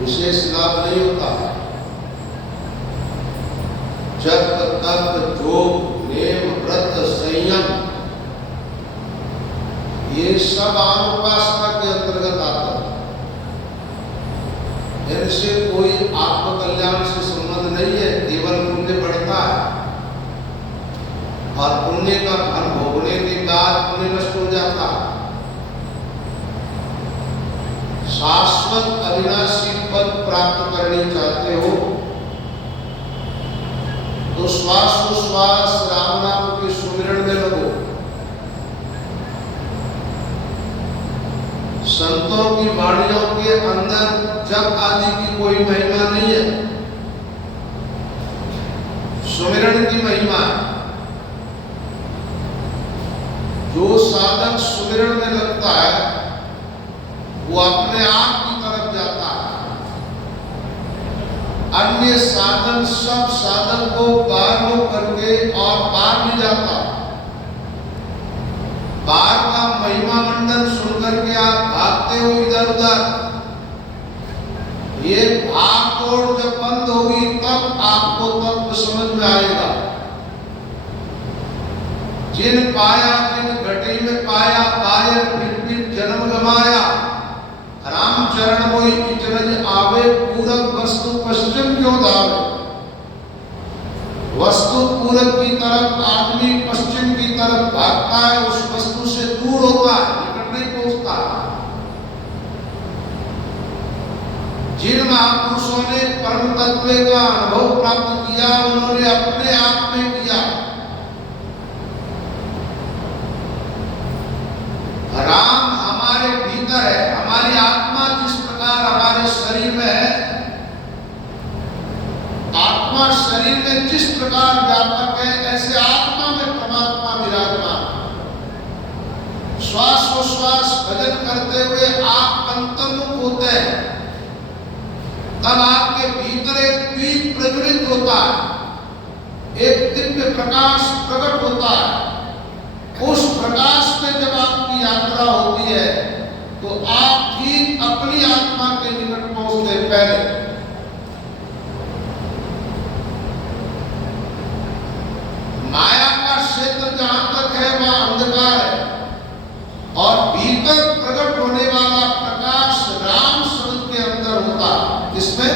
विशेष लाभ नहीं होता, जप तप योग नेम व्रत संयम ये सब आत्मोपासना के अंतर्गत आता है। इनसे कोई आत्मकल्याण से संबंध नहीं है, केवल पुण्य बढ़ता है और पुण्य का फल भोगने के बाद पुण्य नष्ट हो जाता है। शाश्वत अविनाशी पद प्राप्त करनी चाहते हो तो श्वास राम नाम के सुमिरन में लगो। संतों की वाणियों के अंदर जप आदि की कोई महिमा नहीं है, सुमिरन की महिमा है। जो साधक सुमिरन में लगता है वो अपने आप की तरफ जाता है। अन्य साधन सब साधन को पार हो करके और पार नहीं जाता। पार का महिमा मंडल सुनकर के आप भागते हो इधर उधर। ये भाग दौड़ जब बंद होगी तब आपको तत्व समझ में आएगा। जिन पाया जिन घटी में पाया पायर फिर जन्म गमाया। राम चरण मोहि इचरज आवे पूरब वस्तु पश्चिम क्यों धावे। वस्तु पूरब की तरफ आदमी पश्चिम की तरफ भागता है, उस वस्तु से दूर होता है, निकट नहीं पहुंचता। जिन महापुरुषों ने परम तत्व का अनुभव प्राप्त किया उन्होंने अपने आप में किया। राम हमारे भीतर है, हमारी आत्मा जिस प्रकार हमारे शरीर में है, आत्मा शरीर में जिस प्रकार व्यापक है ऐसे आत्मा में परमात्मा विराजमान। श्वास भजन करते हुए आप अंतर्मुख होते हैं, तब आपके भीतर एक दीप प्रज्वलित होता है, एक दिव्य प्रकाश प्रकट होता है। उस प्रकाश में जब आपकी यात्रा होती है तो आप ठीक अपनी आत्मा के निकट पहुंचते पहले। माया का क्षेत्र जहां तक है वहां अंधकार है और भीतर प्रकट होने वाला प्रकाश राम शब्द के अंदर होता है। किसमें?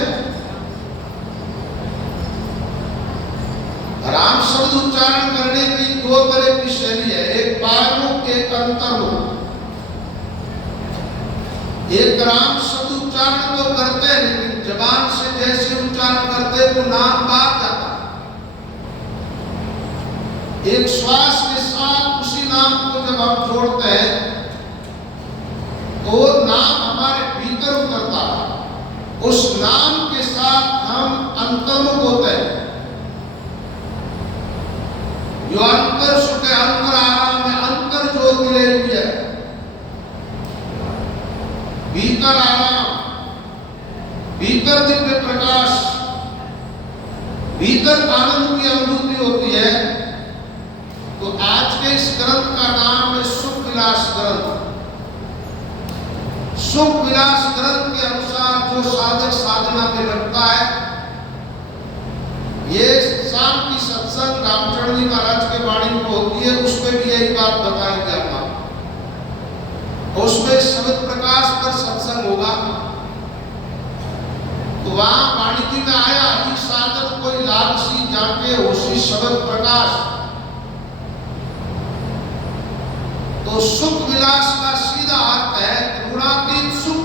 राम शब्द उच्चारण करने की दो तरह की शैली है, एक बाह्यमुख एक अंतर्मुख। एक राम शब्द उच्चारण तो करते हैं लेकिन जबान से जैसे उच्चारण करते तो नाम बाहर जाता। एक श्वास के साथ उसी नाम को जब हम जोड़ते हैं तो नाम हमारे भीतर उतरता है। उस नाम के साथ हम अंतर्मुख होते हैं। जो अंतर सुख है, अंतर आराम है, अंतर ज्योति रहती है, भीतर आराम, भीतर दिव्य प्रकाश, भीतर आनंद की अनुभूति होती है। तो आज के इस ग्रंथ का नाम है सुख विलास ग्रंथ। सुख विलास ग्रंथ के अनुसार जो साधक साधना में लगता है, ये शाम की सत्संग रामचरण जी महाराज के वाणी में होती है, उसमें भी यही बात बताएंगे हम। उसमें शब्द प्रकाश पर सत्संग होगा। तो वहां वाणी जी में आया ही साधक कोई लाभ सी जाके होशी शब्द प्रकाश। तो सुख विलास का सीधा अर्थ है गुणातीत सुख।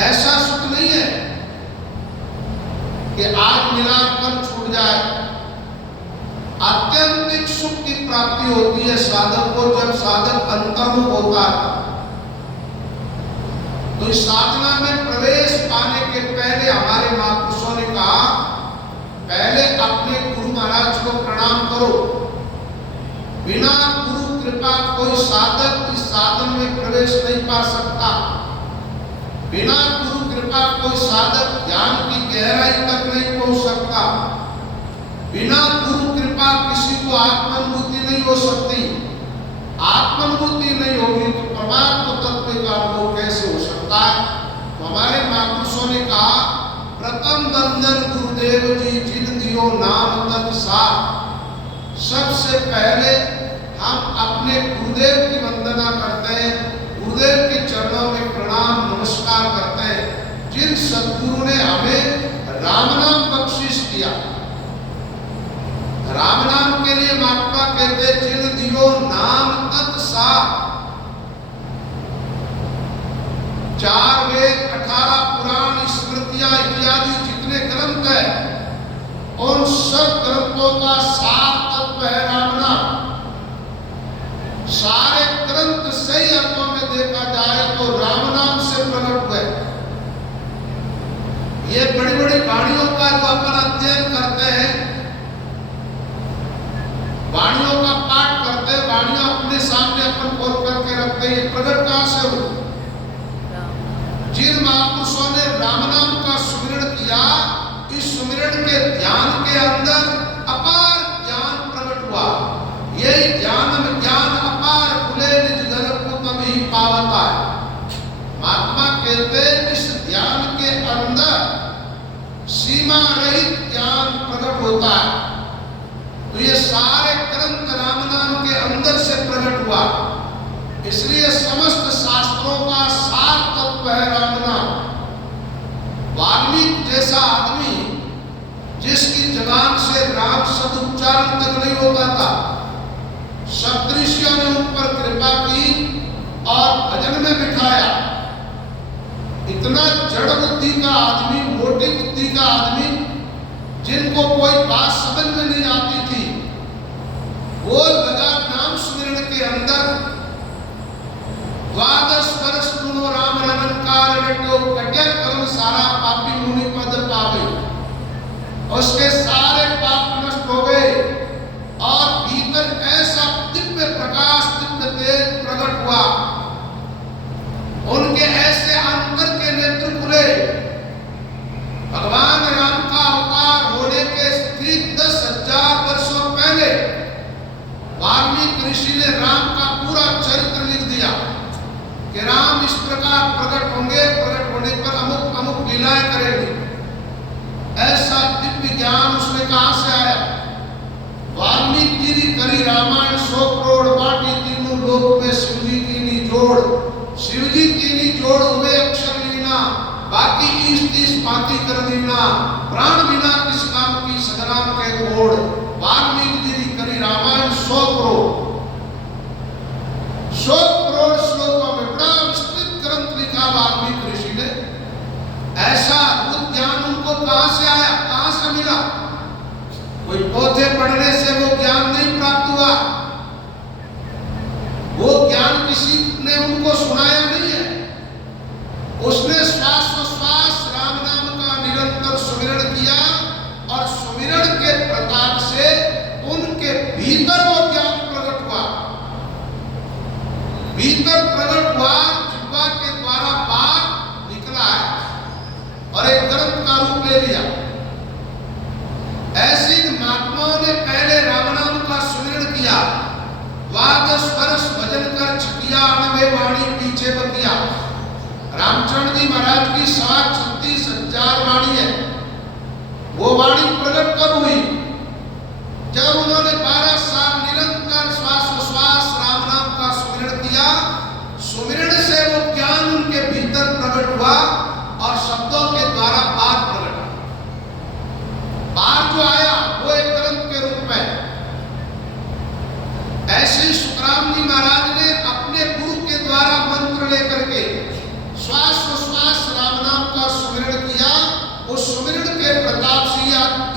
ऐसा सुख नहीं है कि आज मिला कल छूट जाए। आत्यंतिक सुख की प्राप्ति होती है साधक को जब साधक अंतर्मुख होता है। तो इस साधना में प्रवेश पाने के पहले हमारे महापुरुषों ने कहा, पहले अपने गुरु महाराज को प्रणाम करो। बिना गुरु कृपा कोई साधक इस साधन में प्रवेश नहीं पा सकता। बिना गुरु कृपा कोई साधक ज्ञान की गहराई तक नहीं पहुंच सकता। बिना गुरु कृपा किसी को आत्मानुभूति नहीं हो सकती। आत्मानुभूति नहीं होगी तो परमात्मा तत्व का अनुभव कैसे हो सकता है। तो हमारे महापुरुषों ने कहा प्रथम बंदन गुरुदेव जी जिन दियो नाम तन सा। सबसे पहले हम अपने गुरुदेव की वंदना करते हैं, गुरुदेव के चरणों में प्रणाम नमस्कार करते हैं, जिन सद्गुरु ने हमें राम नाम बख्शिश किया। राम नाम के लिए महात्मा कहते जिन दियो नाम तत् सा। 4 वेद 18 पुराण स्मृतियां इत्यादि जितने ग्रंथ है, उन सब ग्रंथों का सार तत्व है राम नाम। सारे ग्रंथ सही अर्थों में देखा जाए तो राम नाम से प्रकट हुए। ये बड़ी बड़ी वाणियों का जो अपन अध्ययन करते हैं, वाणियों का पाठ करते हैं, वाणियां अपने सामने अपन खोल करके रखते हैं, ये प्रकट कहां से हुई? जिन महापुरुषों ने राम नाम का सुमिरन किया, इस सुमिरन के ध्यान के अंदर अपार ज्ञान प्रकट हुआ। यही ज्ञान अपार खुले निज घर को कभी पावता है। महात्मा कहते इस ज्ञान के अंदर सीमा रहित ज्ञान प्रकट होता है। तो ये सारे ग्रंथ राम नाम के अंदर से प्रकट हुआ, इसलिए समस्त शास्त्रों का सार तत्व है राम नाम। वाल्मीकि जैसा आदमी जिसकी जबान से राम शब्द उच्चारण तक नहीं होता था, सप्तऋषियों ने उन पर कृपा की और भजन में बिठाया। इतना जड़ बुद्धि का आदमी, मोटी बुद्धि का आदमी, जिनको कोई बात समझ में नहीं आती थी, वो लगा नाम सुमिरन के अंदर। 12 वर्ष तुनो राम रनकार रटो कट्या कर्म सारा पापी मुनि पद पावे। उसके सारे पाप नष्ट हो गए और भीतर ऐसा दिव्य प्रकाश, दिव्य तेज प्रकट हुआ। उनके ऐसे अंतर के नेत्र खुले। भगवान राम का अवतार होने के ठीक 10,000 वर्षों पहले वाल्मीकि ऋषि ने राम का पूरा चरित्र लिख दिया कि राम इस प्रकार प्रकट होंगे, प्रकट होने पर अमुक अमुक लीलाएं करेंगे। ऐसा दिव्य ज्ञान उसमें कहां से आया? वाल्मीकि जी करी रामायण 100 करोड़ बाटी, तीनों लोक में शिव जी की नी जोड़। शिव जी की नी जोड़ हुए अक्षर लीना, बाकी 30 बाती कर दीना। प्राण बिना किस काम की सगराम के घोड़। वाल्मीकि जी करी रामायण 100 करोड़ 100 करोड़ श्लोकों में बड़ा विस्तृत ग्रंथ लिखा वाल्मीकि ऋषि ने। ऐसा अद्भुत ज्ञान उनको कहां से आया, कहां से मिला? कोई पोथे पढ़ने से वो ज्ञान नहीं प्राप्त हुआ। वो ज्ञान किसी ने उनको सुनाया नहीं है। उसने श्वास राम नाम का निरंतर सुमिरन किया और सुमिरन के प्रताप से उनके भीतर वो ज्ञान प्रकट हुआ। भीतर प्रकट हुआ, जिह्वा के द्वारा बाहर निकला है और एक ग्रंथ का रूप ले लिया। ऐसे महात्माओं ने पहले राम नाम का सुमिरन किया। 12 वर्ष भजन कर छकिया, 90 वाणी पीछे बकिया। रामचंद्र जी महाराज की 36,000 वाणी है। वो वाणी प्रकट कब हुई? जब उन्होंने 12 साल निरंतर श्वास राम नाम का सुमिरन किया। सुमिरन से वो ज्ञान उनके भीतर प्रकट हुआ और शब्दों के द्वारा बात प्रकट हुआ। बात जो आया वो एक ग्रंथ के रूप में। ऐसे सुखराम जी महाराज ने अपने गुरु के द्वारा मंत्र लेकर के श्वास राम नाम का सुमिरन किया। उस सुमिरन के प्रताप से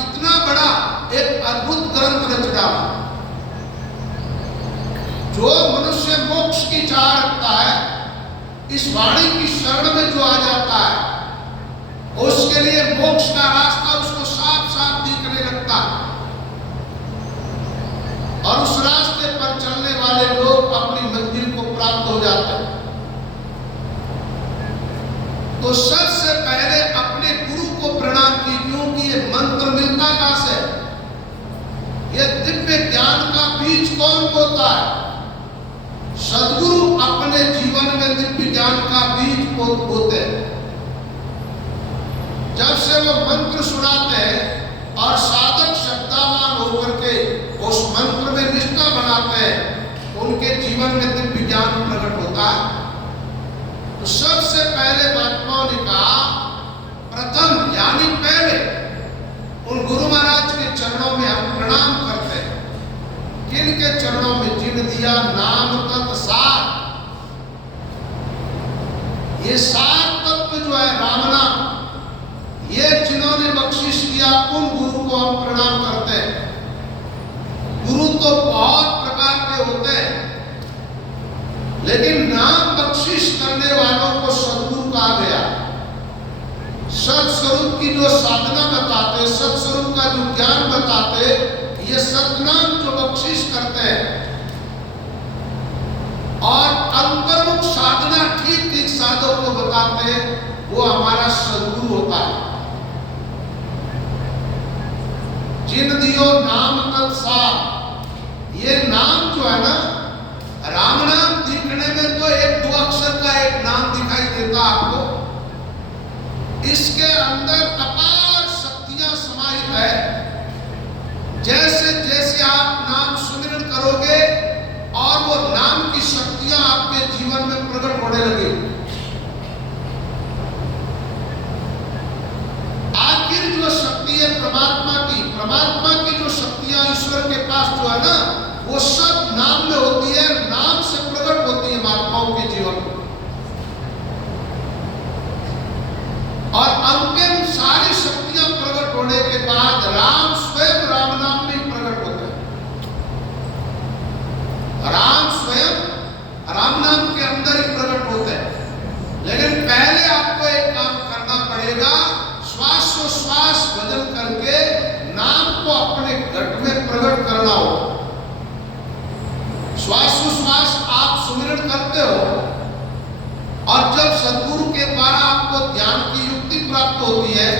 इतना बड़ा एक अद्भुत ग्रंथ रच डाला। जो मनुष्य मोक्ष की चाह रखता है, इस वाणी की शरण में जो आ जाता है, उसके लिए मोक्ष का रास्ता उसको साफ साफ दिखने लगता है और उस रास्ते पर चलने वाले लोग अपनी मंजिल को प्राप्त हो जाते हैं। तो सबसे पहले अपने गुरु को प्रणाम की, क्योंकि ये मंत्र मिलता कहां से? ये दिव्य ज्ञान का बीज कौन बोता है? सद्गुरु अपने जीवन में दिव्य ज्ञान का बीज बोते हैं। जब से वो मंत्र सुनाते हैं और साधक शब्दावान होकर के उस मंत्र में निष्ठा बनाते हैं, उनके जीवन में दिव्य ज्ञान प्रकट होता है। तो सबसे पहले महात्माओं ने कहा, प्रथम यानी पहले उन गुरु महाराज के चरणों में हम प्रणाम करते हैं। किनके चरणों में? जिन दिया नाम तत् सार। ये सार तत्व जो है राम नाम, ये जिन्होंने बख्शिश किया उन गुरु को हम प्रणाम करते हैं। गुरु तो बहुत प्रकार के होते हैं, लेकिन नाम बख्शिश करने वालों को सद्गुरु कहा गया। सत्स्वरूप की जो साधना बताते, सत्स्वरूप का जो ज्ञान बताते, ये सतनाम जो बख्शिश करते हैं और अंतर्मुख साधना ठीक ठीक साधों को बताते हैं, वो हमारा सद्गुरु होता है। जिन दियो नाम तत्सार, ये नाम जो है ना, राम नाम दिखने में तो एक दो अक्षर का एक नाम दिखाई देता आपको, इसके अंदर अपार शक्तियां समाहित है। जैसे जैसे आप नाम सुमिरन करोगे और वो नाम की शक्तियां आपके जीवन में प्रकट होने लगेगी। आखिर जो शक्ति है परमात्मा की जो शक्तियां ईश्वर के पास जो है ना, वो सब नाम में होती है, नाम से प्रकट होती है महात्माओं के जीवन में। और अंतिम सारी शक्तियां प्रकट होने के बाद राम स्वयं राम नाम में प्रकट होते हैं। राम स्वयं राम नाम के अंदर ही प्रकट होते हैं। लेकिन पहले आपको एक काम करना पड़ेगा, श्वास बदल करके नाम को अपने घट में प्रकट करना हो। श्वास आप सुमिरन करते हो और जब सद्गुरु के द्वारा आपको ध्यान की युक्ति प्राप्त होती है,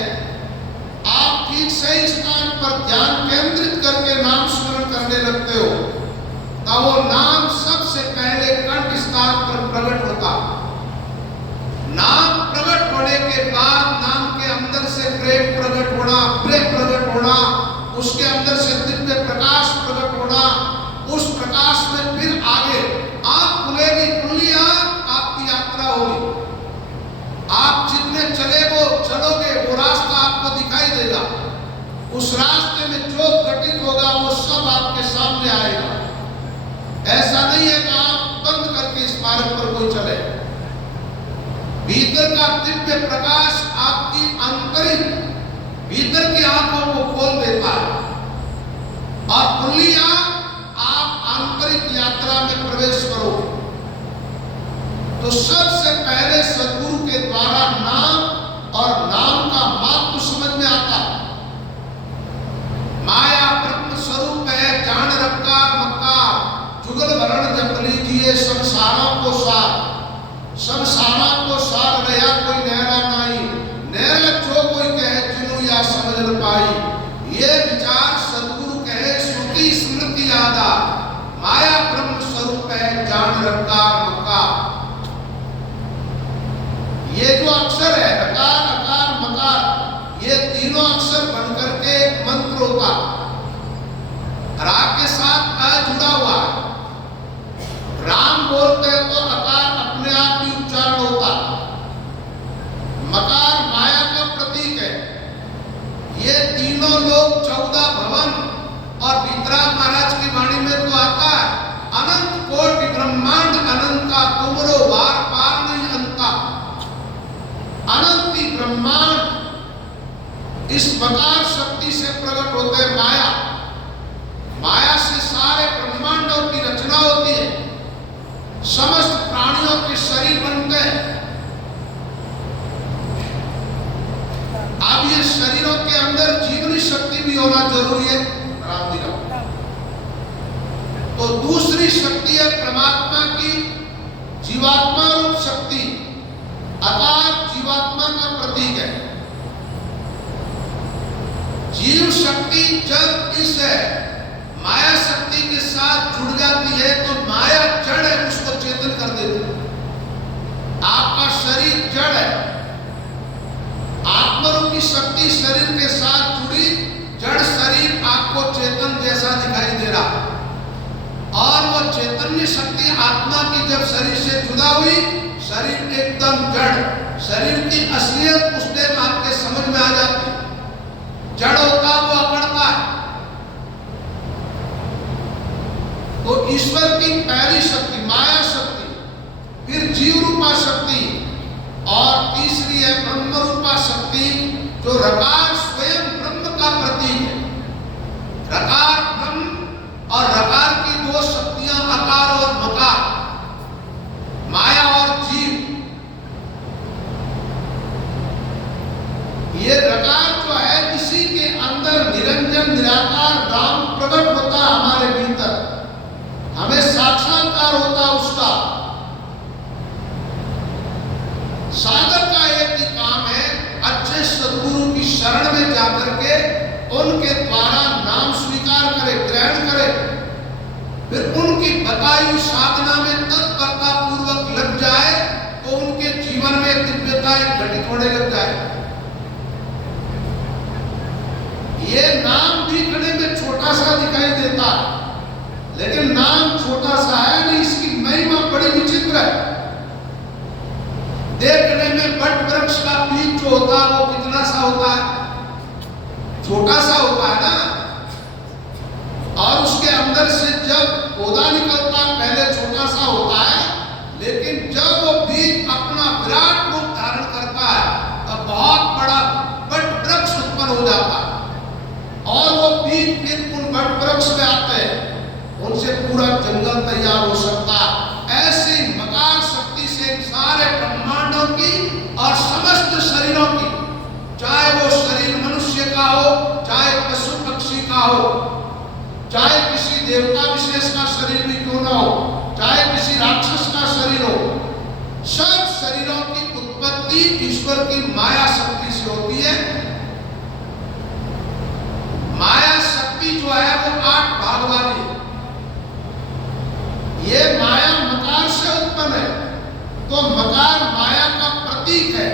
आप ठीक सही स्थान पर ध्यान केंद्रित करके नाम स्मरण करने लगते हो, तब वो नाम सबसे पहले कंठ स्थान पर प्रकट होता। नाम प्रकट होने के बाद नाम के अंदर से प्रेम प्रकट होना, प्रेम प्रकट होना, उसके अंदर से दिव्य प्रकाश प्रकट होना, उस प्रकाश में फिर आगे आंख खुलेगी, खुली आंख आपकी यात्रा होगी। आप जितने चलोगे वो रास्ता आपको दिखाई देगा। उस रास्ते में जो घटित होगा वो सब आपके सामने आएगा। ऐसा नहीं है कि आप बंद करके इस मार्ग पर कोई चले। भीतर का दिव्य प्रकाश आपकी आंतरिक भीतर की आंखों को खोल देता है और खुली आंख आप आंतरिक यात्रा में प्रवेश करो। तो सबसे पहले सद्गुरु के द्वारा नाम और नाम का महत्व समझ में आता। माया ब्रह्म स्वरूप है, जान रखकार मक्कार, जुगल भरण जप लीजिए संसारों को सार। संसारा को सार गया कोई नहरा नहीं, नहरा जो कोई कहे जिनु या समझ न पाई। ये विचार सद्गुरु कहे श्रुति स्मृति आदा। माया ब्रह्म स्वरूप है, जान रखकार मक्कार। ये जो अक्षर है अकार अकार मकार, ये तीनों अक्षर बनकर के एक मंत्र होता। राग के साथ अ जुड़ा हुआ है। राम बोलते हैं तो अकार अपने आप ही उच्चारण होता। मकार माया का प्रतीक है। ये तीनों लोग 14 भवन और वितराग महाराज की वाणी में तो आता है, अनंत कोटि ब्रह्मांड अनंता, तुमरो बार पार नहीं अंता। अनंत ब्रह्मांड इस मकार शक्ति से प्रकट होते हैं। माया से सारे ब्रह्मांडों की रचना होती है, समस्त प्राणियों के शरीर बनते हैं। अब ये शरीरों के अंदर जीवनी शक्ति भी होना जरूरी है। राम जी का तो दूसरी शक्ति है परमात्मा की जीवात्मा रूप शक्ति। अकार जीवात्मा का प्रतीक है। जीव शक्ति जब इस माया शक्ति के साथ जुड़ जाती है तो माया जड़ है, उसको चेतन कर देती है। आपका शरीर जड़ है, आत्मरूपी शक्ति शरीर के साथ जुड़ी, जड़ शरीर आपको चेतन जैसा दिखाई दे रहा, और वो चैतन्य शक्ति आत्मा की जब शरीर से जुदा हुई, शरीर एकदम जड़, शरीर की असलियत उस टाइम आपके समझ में आ जाती। जड़ होता वो अकड़ता है। तो ईश्वर की पहली शक्ति माया शक्ति, फिर जीव रूपा शक्ति, और तीसरी है ब्रह्म रूपा शक्ति, जो रकार स्वयं ब्रह्म का प्रतीक है। रकार ब्रह्म और रकार की दो शक्तियां अकार और मकार, माया और जीव। ये रकार जो है, इसी के अंदर निरंजन निराकार राम प्रकट होता है हमारे भीतर, हमें साक्षात्कार होता उसका। साधक का एक ही काम है, अच्छे सद्गुरु की शरण में जाकर के उनके द्वारा नाम स्वीकार करे, ग्रहण करे, फिर उनकी बताई हुई साधना में तत्परता पूर्वक लग जाए, तो उनके जीवन में दिव्यताएं घटित होने लग जाए। ये नाम दिखने में छोटा सा दिखाई देता है, लेकिन नाम छोटा सा है नहीं, इसकी महिमा बड़ी विचित्र है। देखने में बट वृक्ष का बीज जो होता है वो कितना सा होता है, छोटा सा होता है ना, और उसके अंदर से जब पौधा निकलता है पहले छोटा सा होता है, लेकिन जब वो बीज अपना विराट रूप धारण करता है तब बहुत बड़ा बट वृक्ष उत्पन्न हो जाता है, और वो बीज फिर उन बट वृक्ष में आते हैं, उनसे पूरा जंगल तैयार हो सकता है। ऐसी मकार शक्ति से सारे ब्रह्मांडों की और समस्त शरीरों की, चाहे वो शरीर मनुष्य का हो, चाहे पशु पक्षी का हो, चाहे किसी देवता विशेष का शरीर भी क्यों ना हो, चाहे किसी राक्षस का शरीर हो, सब शरीरों की उत्पत्ति ईश्वर की माया शक्ति से होती है। माया शक्ति जो है वो 8 भाग वाली है। ये माया मकार से उत्पन्न है, तो मकार माया का प्रतीक है।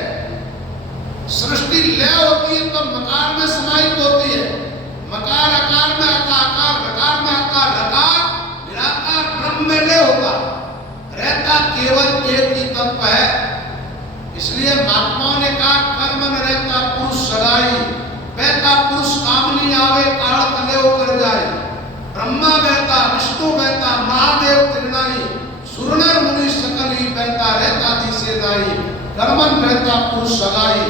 सृष्टि लय होती है तो मकार में समाहित होती है, मकार आकार में आता, आकार रकार में आता, रकार निराकार ब्रह्म में लय होता, रहता केवल एक ही तत्व है। इसलिए महात्माओं ने कहा कर्म न रहता पुरुष सगाई, बहता पुरुष कामनी आवे काल कलेव कर जाए। ब्रह्मा बहता, विष्णु बहता, महादेव त्रिनाई, सुरनर मुनि सकल ही बहता, रहता दिसे नाई। कर्मन बहता पुरुष सगाई,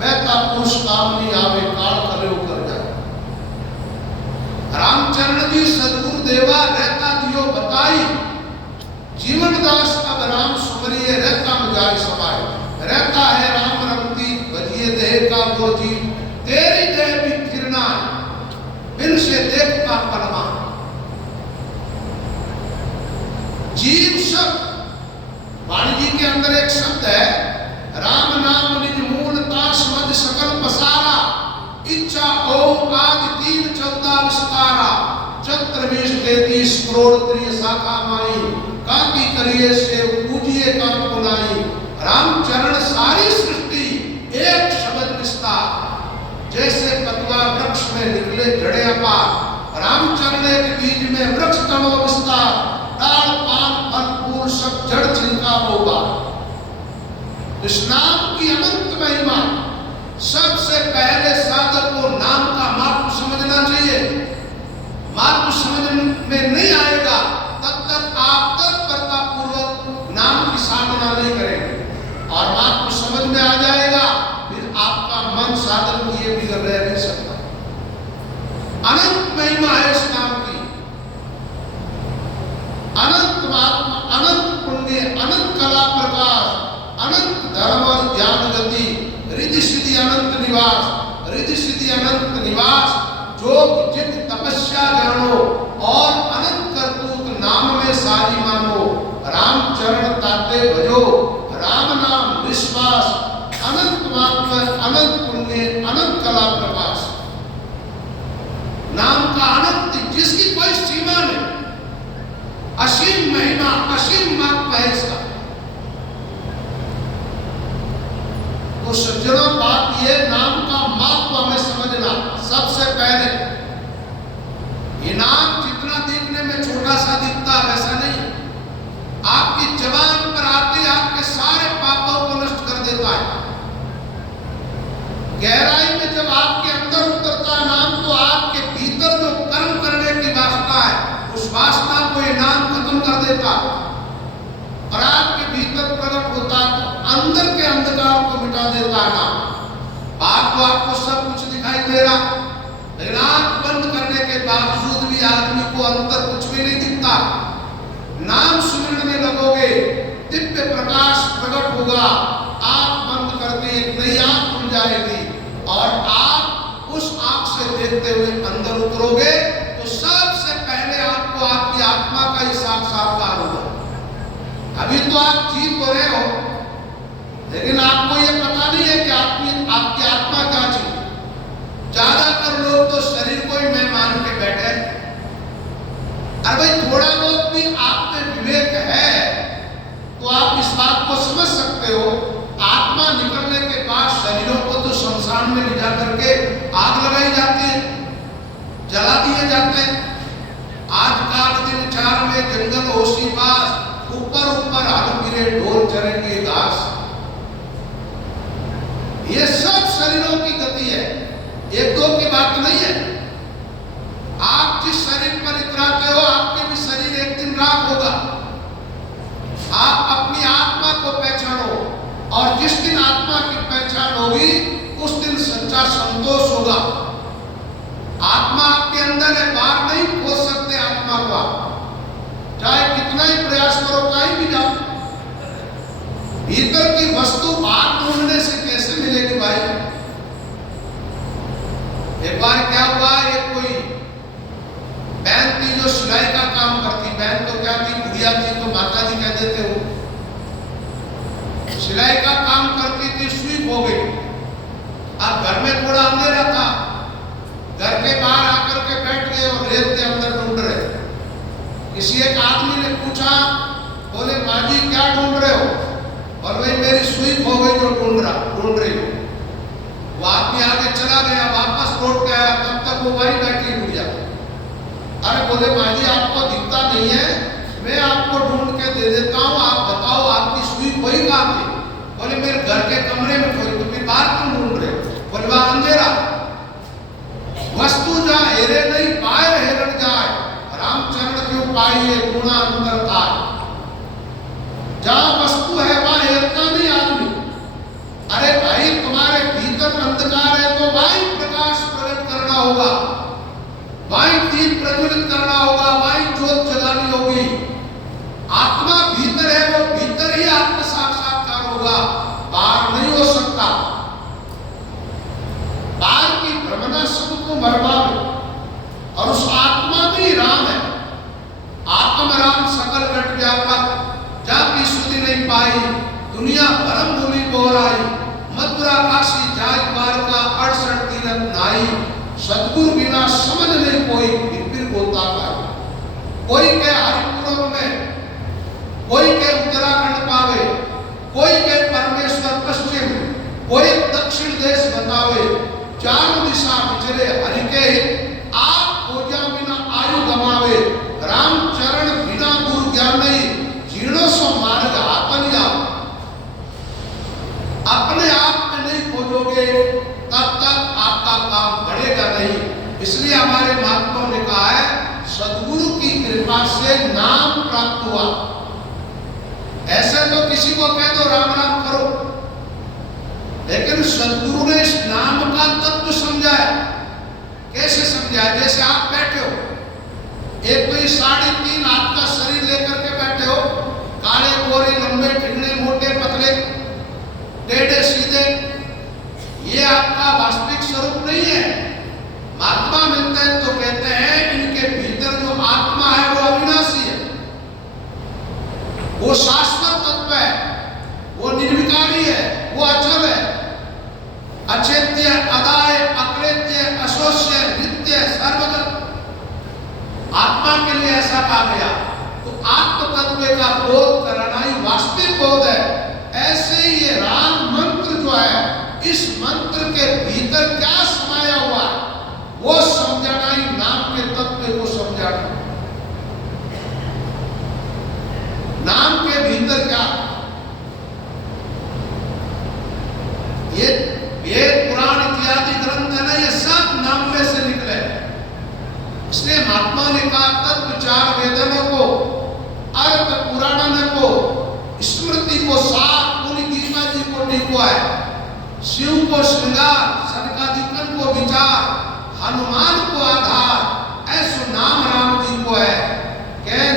बहता पुरुष कामनी आवे काल कलेव कर जाए। रामचरण जी सदगुरु देवा रहता दियो बताई, जीवन दास अब राम सुमरिए रहता मजाय समाए। रहता है राम रमती बजिए देह का बोझी, तेरी देह भी फिरना बिन से देखता परमा। जीव शब्द वाणी जी के अंदर एक शब्द है, राम नाम निज मूलता समझ सकल पसारा, इच्छा ओम आदि 3 14 विस्तारा। चत्र 20 33 करोड़ त्रिय शाखा माई, काकी करिए से पूजिए का पुनाई। रामचरण सारी सृष्टि एक शब्द विस्तार, जैसे पतवा वृक्ष में निकले जड़े अपार, रामचरण के बीज में वृक्ष तनो विस्तार, डाल पान फल फूल सब जड़ छिलका होगा। इस नाम की अनंत महिमा, सबसे पहले साधक को नाम का मार्ग समझना चाहिए। मार्ग समझ में नहीं आएगा तब तक आप तत्परता पूर्वक नाम की साधना नहीं करेंगे, और मार्ग समझ में आ जाएगा फिर आपका मन साधन किए बिगड़ रह नहीं सकता। अनंत महिमा है इस नाम की, अनंत महात्मा, अनंत पुण्य, अनंत कला प्रकाश, अनंत धर्म और ज्ञान गति, रिद्धि सिद्धि अनंत निवास, रिद्धि सिद्धि अनंत निवास, जोग जित तपस्या गणो, और अनंत करतूत नाम में सारी मानो। रामचरण ताते भजो, राम नाम विश्वास, अनंत महात्मा, अनंत पुण्य, अनंत कला प्रकाश। नाम का अनंत, जिसकी कोई सीमा नहीं, असीम महिमा, असीम महत्व है इसका। तो तो सज्जनों, बात ये नाम का महत्व हमें समझना। सबसे पहले ये नाम जितना दिखने में छोटा सा दिखता है वैसा नहीं, आपकी जबान पर आते आपके सारे पापों को नष्ट कर देता है। गहराई में जब आपके अंदर उतरता है नाम, तो आपके भीतर जो कर्म करने की वासना है उस वासना को ये नाम खत्म कर देता है और आपके भीतर प्रकट होता है, तो अंदर के अंधकार को मिटा देता है नाम। बात तो आपको सब कुछ दिखाई दे रहा, लेकिन आंख बंद करने के बावजूद भी आदमी को अंदर कुछ भी नहीं दिखता। नाम सुमिरन में लगोगे, दिव्य प्रकाश प्रकट होगा, आंख बंद करके एक नई आंख खुल जाएगी और आप उस आंख से देखते हुए अंदर उतरोगे, तो सबसे पहले आपको आपकी आत्मा का ही साक्षात्कार होगा। अभी तो आप जी तो रहे हो, लेकिन आपको ये पता नहीं है कि आपकी आत्मा क्या चीज। ज्यादातर लोग तो शरीर को ही मैं मान के बैठे। अरे भाई, थोड़ा बहुत भी आप में विवेक है तो आप इस बात को समझ सकते हो, आत्मा निकलने के बाद शरीरों को तो शमशान में ले जा करके आग लगाई जाती है, जला दिए जाते हैं। आज काल दिन 4 में जंगल होशी पास, ऊपर ऊपर हल गिरे ढोल चरेंगे घास। ये सब शरीरों की गति है, एक दो की बात नहीं है। आप जिस शरीर पर इतराते हो, आपके भी शरीर एक दिन राख होगा। आप अपनी आत्मा को पहचानो, और जिस दिन आत्मा की पहचान होगी उस दिन सच्चा संतोष होगा। आत्मा आपके अंदर है, बाहर नहीं खोज सकते आत्मा को आप, चाहे कितना ही प्रयास करो, कहीं भी जाओ। भीतर की वस्तु बाहर ढूंढने से कैसे मिलेगी भाई? एक बार क्या हुआ, एक कोई बहन थी जो सिलाई का काम करती। बहन तो क्या थी, बुढ़िया थी, तो माता जी कह देते हो। सिलाई का काम करती थी, स्वीप हो गई। अब घर में थोड़ा अंधेरा था, घर के बाहर आकर के बैठ गए और रेत के अंदर ढूंढ रहे। किसी एक आदमी ने पूछा, बोले माँ जी क्या ढूंढ रहे हो? और भाई मेरी स्वीप हो गई जो ढूंढ रही हो। वो आदमी आगे चला गया, वापस लौट के आया, तब तक वो वहीं बैठी बुढ़िया। अरे बोले माँ जी आपको दिखता नहीं है, मैं आपको ढूंढ के दे देता हूँ, आप बताओ आपकी स्वीप वही कहाँ थी? बोले मेरे घर के कमरे में खोई। तो फिर बाहर क्यों ढूंढ रहे? बोले वहां अंधेरा। वस्तु जहाँ हेरे नहीं पाए हेरण जाए, रामचरण क्यों पाइए गुणा अंतर था। जहां वस्तु है वहां हेरता नहीं आदमी। अरे भाई, तुम्हारे भीतर अंधकार है तो वहीं प्रकाश प्रकट करना होगा, वहीं दीप प्रज्वलित करना होगा, वहीं ज्योत जलानी होगी। आत्मा भीतर है, वो भीतर ही आत्म साक्षात्कार होगा, बाहर नहीं हो सकता। बाहर की भ्रमणा सबको मरवावे, और उस आत्मा में ही राम है। आत्म राम सकल घट व्यापक, जाकी सुधि नहीं पाई, दुनिया परम भूमि बोराई। मथुरा काशी जाय द्वारका 68 तीरथ नाई। सदगुरु बिना समझ नहीं कोई, फिर गोता पाए। कोई के हरिपुरम में, कोई के उत्तराखंड पावे, कोई के परमेश्वर पश्चिम, कोई दक्षिण देश बतावे। चारों दिशा विचरे हरि के, आप खोजा बिना आयु गमावे। रामचरण बिना गुरु ज्ञान नहीं, जीर्णो सो मार्ग आपनिया। अपने आप में नहीं खोजोगे तब तक आपका काम बढ़ेगा नहीं। इसलिए हमारे महात्माओं ने कहा है, सदगुरु की कृपा से नाम प्राप्त हुआ। ऐसे तो किसी को कह दो राम राम करो, लेकिन सदगुरु ने इस नाम का तत्व समझाया। कैसे समझाया? जैसे आप बैठे हो, एक कोई 3.5 हाथ का शरीर लेकर के बैठे हो, काले गोरे लंबे ठिगने मोटे पतले टेढ़े सीधे, ये आपका वास्तविक स्वरूप नहीं है। महात्मा मिलते हैं तो कहते हैं इनके भीतर जो आत्मा है वो अविनाशी है, वो शाश्वत तत्व है, वो निर्विकारी है, वो अचल है, अचेत्य, अदाय, अक्लेत्य, अशोष्य, नित्य, सर्वगत। आत्मा के लिए ऐसा कहा गया। तो आत्म तत्व का बोध कराना ही वास्तविक बोध है। ऐसे ही ये राम मंत्र जो है इस मंत्र के भीतर क्या समाया हुआ है वो समझाना ही नाम के तत्व को समझाना। नाम के भीतर क्या, ये पुराण इत्यादि ग्रंथ है ना, ये सब नाम में से निकले। इसलिए महात्मा ने कहा तत्व चार वेदनों को, अर्थ पुराणों को, स्मृति को सार, पूरी गीता जी को टिको है, शिव को श्रृंगार, सनकादिकन को विचार, हनुमान को आधार, ऐसो नाम राम जी को है। कैन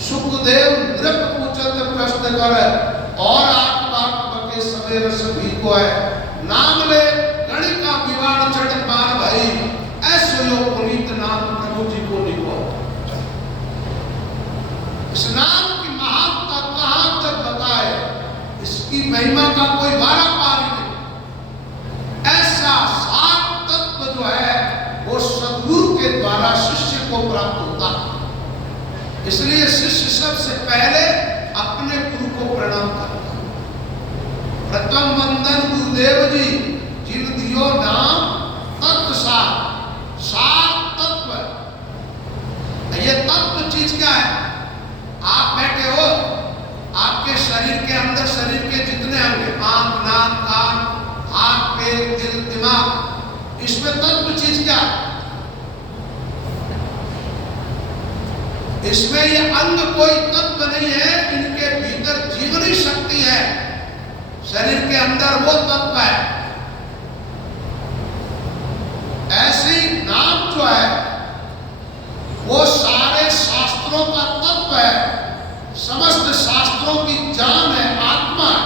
सुखदेव नृप पूछत प्रश्न कर, और आठ बात बके सवेर सभी को है। नाम ले गणिका विवाद चढ़ पार भाई, ऐसो यो पुनीत नाम प्रभु जी को लिखो। इस नाम की महानता कहां तक बताए, इसकी महिमा का कोई बारा पार नहीं। ऐसा सात तत्व जो है वो सद्गुरु के द्वारा शिष्य को प्राप्त होता है। इसलिए शिष्य सबसे पहले अपने गुरु को प्रणाम करता है। प्रथम वंदन गुरुदेव जी, जिन दियो नाम तत्व सार, सार तत्व। ये तत्व चीज क्या है? आप बैठे हो, आपके शरीर के अंदर शरीर के जितने अंग, आंख, नाक, कान, हाथ, पैर, दिल, दिमाग, इसमें तत्व चीज क्या है? इसमें ये अंग कोई तत्व नहीं है, इनके भीतर जीवनी शक्ति है। शरीर के अंदर वो तत्व है। ऐसे ही नाम जो है वो सारे शास्त्रों का तत्व है, समस्त शास्त्रों की जान है, आत्मा है।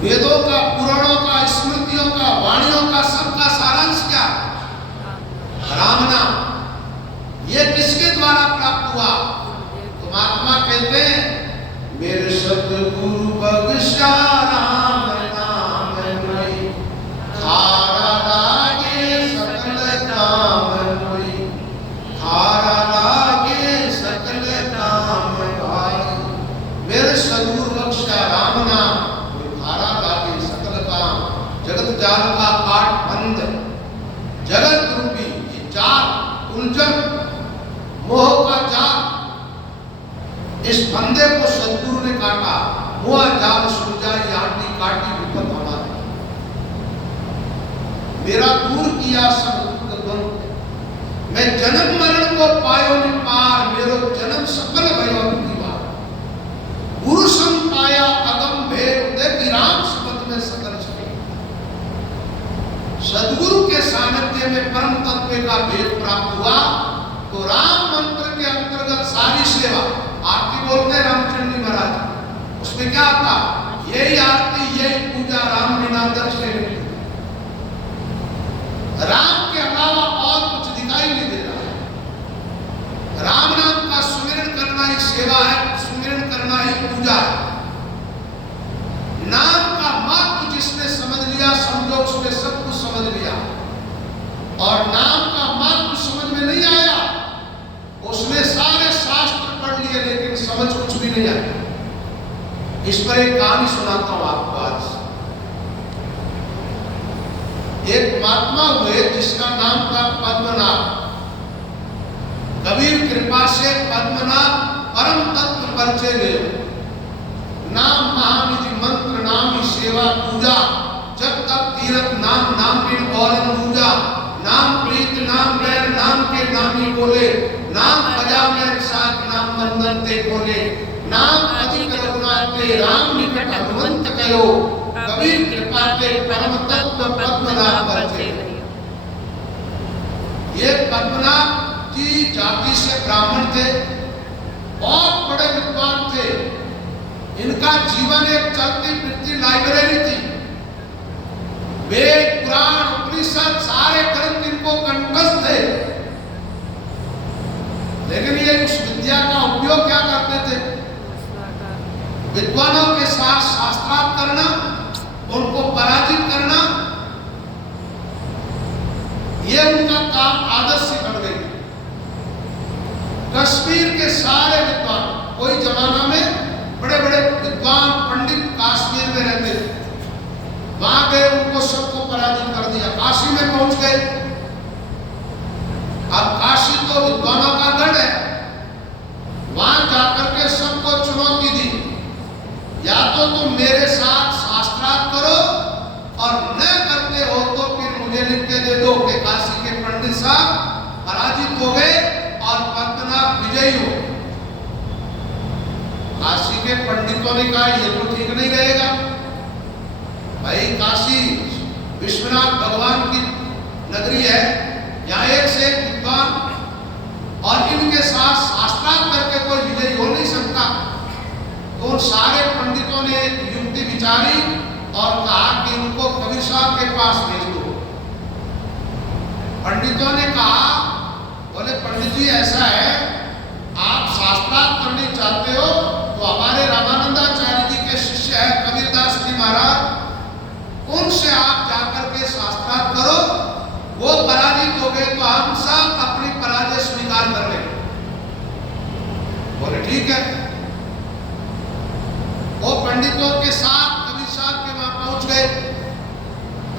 वेदों का, पुराणों का, स्मृतियों का, वाणियों का, सबका सारांश क्या? राम नाम। ये किसके द्वारा प्राप्त हुआ? तो महात्मा कहते हैं मेरे सतगुरु बख्शा राम नाम में, खारा लागे सकल काम में, खारा लागे सकल काम भाई। मेरे सतगुरु बख्शा राम नाम, खारा लागे सकल काम। जगत जाल का काट बंद, जगत रूपी जाल, उलझन, मोह का जाल, इस बंदे को सद्गुरु ने काटा। मोह जाल सुलझा, याटी काटी विपत हमारी। मेरा दूर किया सब दुख द्वंद, मैं जन्म मरण को पायो नि पार, मेरो जन्म सफल भयो दीवार। गुरु सम पाया अगम भेद, देखी राम शब्द में सकल छे। सद्गुरु के सानिध्य में परम तत्व का भेद प्राप्त हुआ तो राम मंत्र के अंतर्गत सारी सेवा, आरती बोलते हैं रामचंद्र महाराज, उसमें क्या था? यही आरती, यही पूजा, राम बिना दर्शन नहीं। राम के अलावा और कुछ दिखाई नहीं दे रहा है। राम नाम का सुमिरन करना ही सेवा है, सुमिरन करना ही पूजा है। नाम का महत्व जिसने समझ लिया, समझो उसने सब कुछ समझ लिया। और नाम का महत्व समझ में नहीं आया, उसने सारे शास्त्र पढ़ लिए लेकिन समझ कुछ भी नहीं आया। इस पर एक कहानी सुनाता हूं आपको आज। एक महात्मा हुए जिसका नाम था पद्मनाभ। कबीर कृपा से पद्मनाभ परम तत्व परिचय ले। नाम महानिधि मंत्र नाम ही सेवा पूजा, जब तक तीरथ नाम नाम बिन और पूजा। नाम प्रीत नाम बैर नाम के नामी बोले, नाम बजा में साथ नाम बंधन ते बोले। नाम अधिक करुणा ते राम निकट हनुमंत कयो, कबीर कृपा ते परम तत्व पद्मनाभ परिचय। ये पद्मनाभ जी जाति से ब्राह्मण थे, बहुत बड़े विद्वान थे। इनका जीवन एक चलती फिरती लाइब्रेरी थी। वेद, पुराण, उपनिषद सारे ग्रंथ इनको कंठस्थ थे। लेकिन ये उस विद्या का उपयोग क्या करते थे? विद्वानों के साथ शास्त्रार्थ करना, उनको पराजित करना, ये उनका काम आदत से बन गई। कश्मीर के सारे विद्वान, कोई जमाना में बड़े बड़े विद्वान पंडित वहां गए, उनको सबको पराजित कर दिया। काशी में पहुंच गए। अब काशी तो विद्वानों का गढ़ है, वहां जाकर के सबको चुनौती दी, या तो तुम मेरे साथ शास्त्रार्थ करो और न करते हो तो फिर मुझे लिख के दे दो कि काशी के पंडित साहब पराजित हो गए और पद्मनाभ विजयी हो। काशी के पंडितों ने कहा ये तो ठीक नहीं रहेगा भाई, काशी विश्वनाथ भगवान की नगरी है, यहाँ एक से एक विद्वान और इनके साथ शास्त्रार्थ करके कोई विजयी हो नहीं सकता। तो उन सारे पंडितों ने युक्ति विचारी और कहा कि इनको कबीर साहब के पास भेज दो। पंडितों ने कहा, बोले पंडित जी ऐसा है, आप शास्त्रार्थ करने चाहते हो तो हमारे रामानंदाचार्य जी के शिष्य है कबीरदास जी महाराज, उनसे आप जाकर के शास्त्रार्थ करो। वो पराजित हो गए तो हम सब अपनी पराजय स्वीकार कर लेंगे। बोले ठीक है। वो पंडितों के साथ कबीर साहब के वहां पहुंच गए।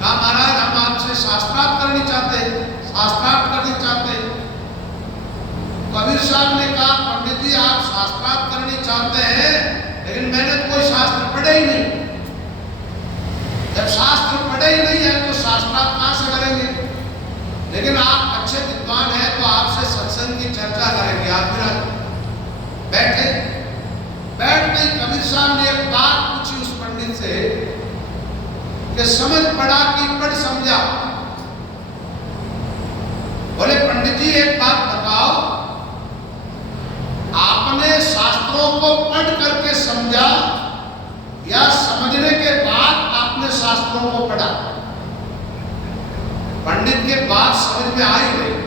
कहा महाराज हम आपसे शास्त्रार्थ करनी चाहते, शास्त्रार्थ करनी चाहते। कबीर साहब ने कहा पंडित जी आप शास्त्रार्थ करनी चाहते हैं, लेकिन मैंने कोई शास्त्र पढ़े ही नहीं। जब शास्त्र पढ़े ही नहीं है तो शास्त्रार्थ कहां से करेंगे? लेकिन आप अच्छे विद्वान हैं तो आपसे सत्संग की चर्चा करेंगे। आप फिर बैठे। बैठ गई। कबीर साहब ने एक बात पूछी उस पंडित से कि समझ पड़ा कि पढ़ समझा? बोले पंडित जी एक बात बताओ, आपने शास्त्रों को पढ़ करके समझा या समझने के बाद आपने शास्त्रों को पढ़ा? पंडित के बात समझ में आई नहीं।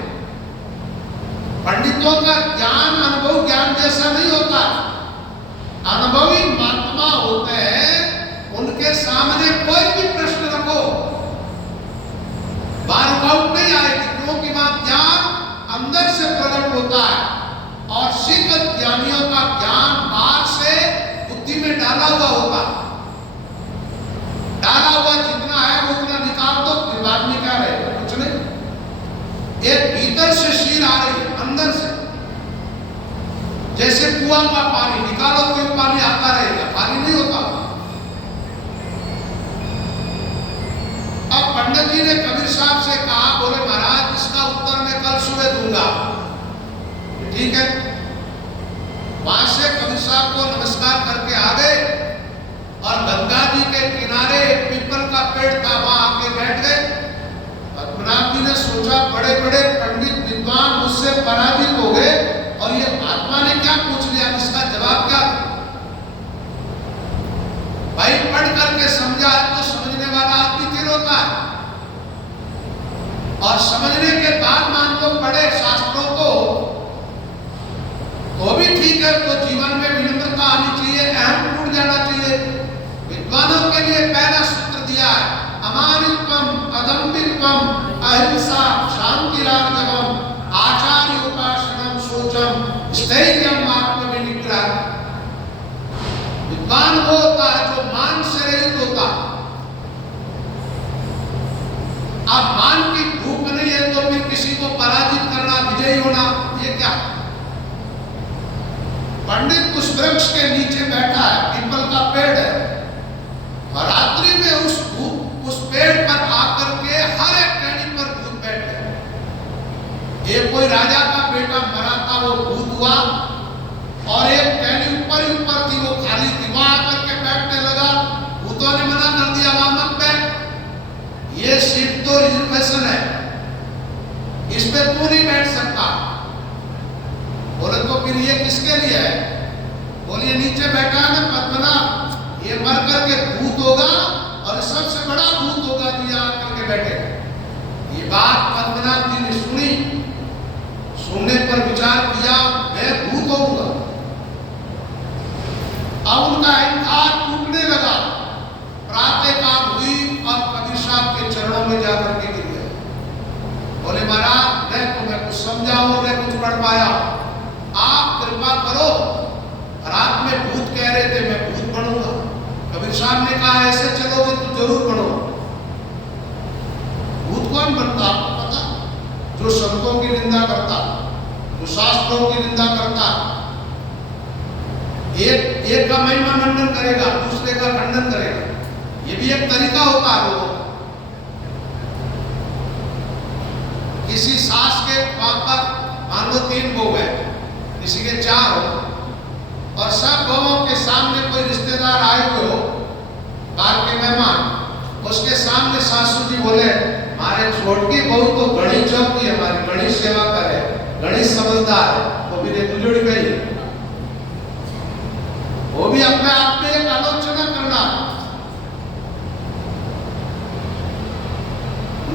पंडितों का ज्ञान अनुभव ज्ञान जैसा नहीं होता। अनुभवी महात्मा होते हैं, उनके सामने कोई भी प्रश्न रखो बार-बार नहीं आएगी, क्योंकि वहां ज्ञान अंदर से प्रकट होता है और शीघ्र ज्ञानियों का ज्ञान बाहर से बुद्धि में डाला हुआ होता है। डाला हुआ जितना है वो उतना निकाल दो, फिर बाद में क्या रहेगा? कुछ नहीं। एक भीतर से शीर आ रही है, अंदर से, जैसे कुआं का पानी निकालो तो पानी आता रहेगा, पानी नहीं होता। अब पंडित जी ने कबीर साहब से कहा, बोले महाराज इसका उत्तर मैं कल सुबह दूंगा। ठीक है। वहां से कबीर साहब को नमस्कार करके आ गए और गंगा जी के किनारे एक पीपल का पेड़ था, वहां आके बैठ गए। पद्मनाभ जी ने सोचा बड़े बड़े पंडित विद्वान मुझसे पराजित हो गए और ये महात्मा ने क्या पूछ लिया, इसका जवाब क्या? भाई पढ़ करके समझा तो समझने वाला आदमी फिर होता है, और समझने के बाद मान लो पढ़े शास्त्रों को तो भी ठीक है। तो जीवन में विनम्रता आनी चाहिए, अहम टूट जाना चाहिए। विद्वानों के लिए पहला सूत्र दिया है, अमानित्वम अदम्भित्वम अहिंसा शांतिरार्जवम आचार्योपासनम शोचम स्थैर्यम आत्मविनिग्रह। विद्वान वो होता है जो मान से रहित होता। अब मान की भूख नहीं है तो फिर किसी को पराजित करना, विजयी होना, ये क्या? पंडित उस वृक्ष के नीचे बैठा है, पीपल का पेड़ है, और रात्रि में उस पेड़ पर आकर के हर एक टहनी पर भूत बैठ गए। एक कोई राजा का बेटा मरा था, वो भूत हुआ, और एक टहनी ऊपर ही ऊपर थी, वो खाली थी, वहां आकर के बैठने लगा। भूतों ने मना कर दिया, वहां मत बैठ, ये सीट तो रिजर्वेशन है, इस पे तू नहीं बैठ सकता। बोले तो फिर ये किसके लिए है? बोलिए नीचे बैठा है ना पद्मनाभ, ये मर करके भूत होगा और सबसे बड़ा भूत होगा जो यहाँ करके बैठे। ये बात पद्मनाभ जी ने सुनी, सुनने पर विचार किया मैं भूत होऊंगा। अब उनका अहंकार टूटने लगा। प्रातःकाल हुई और कबीर साहब के चरणों में जाकर के गिर गए। बोले महाराज मैं तुम्हें कुछ समझाऊं, मैं कुछ पढ़ पाया, आप कृपा करो। रात में भूत कह रहे थे मैं भूत बनूंगा। कबीर साहब ने कहा ऐसे चलोगे तो जरूर बढ़ो। भूत कौन बनता आपको पता? जो संतों की निंदा करता, जो शास्त्रों की निंदा करता, एक का महिमा मंडन करेगा, दूसरे का खंडन करेगा। ये भी एक तरीका होता है लोगों का। किसी सास के बाप पर मान लो 3 बहू है, किसी के 4 हो, और सब बहुओं के सामने कोई रिश्तेदार आए हुए हो, बाहर के मेहमान, उसके सामने सासू जी बोले हमारे छोटी बहू तो गणी चौकी है, हमारी गणी सेवा करे, गणी समझदार है, तो भी देखो जुड़ गई। वो भी अपने आप में एक आलोचना करना।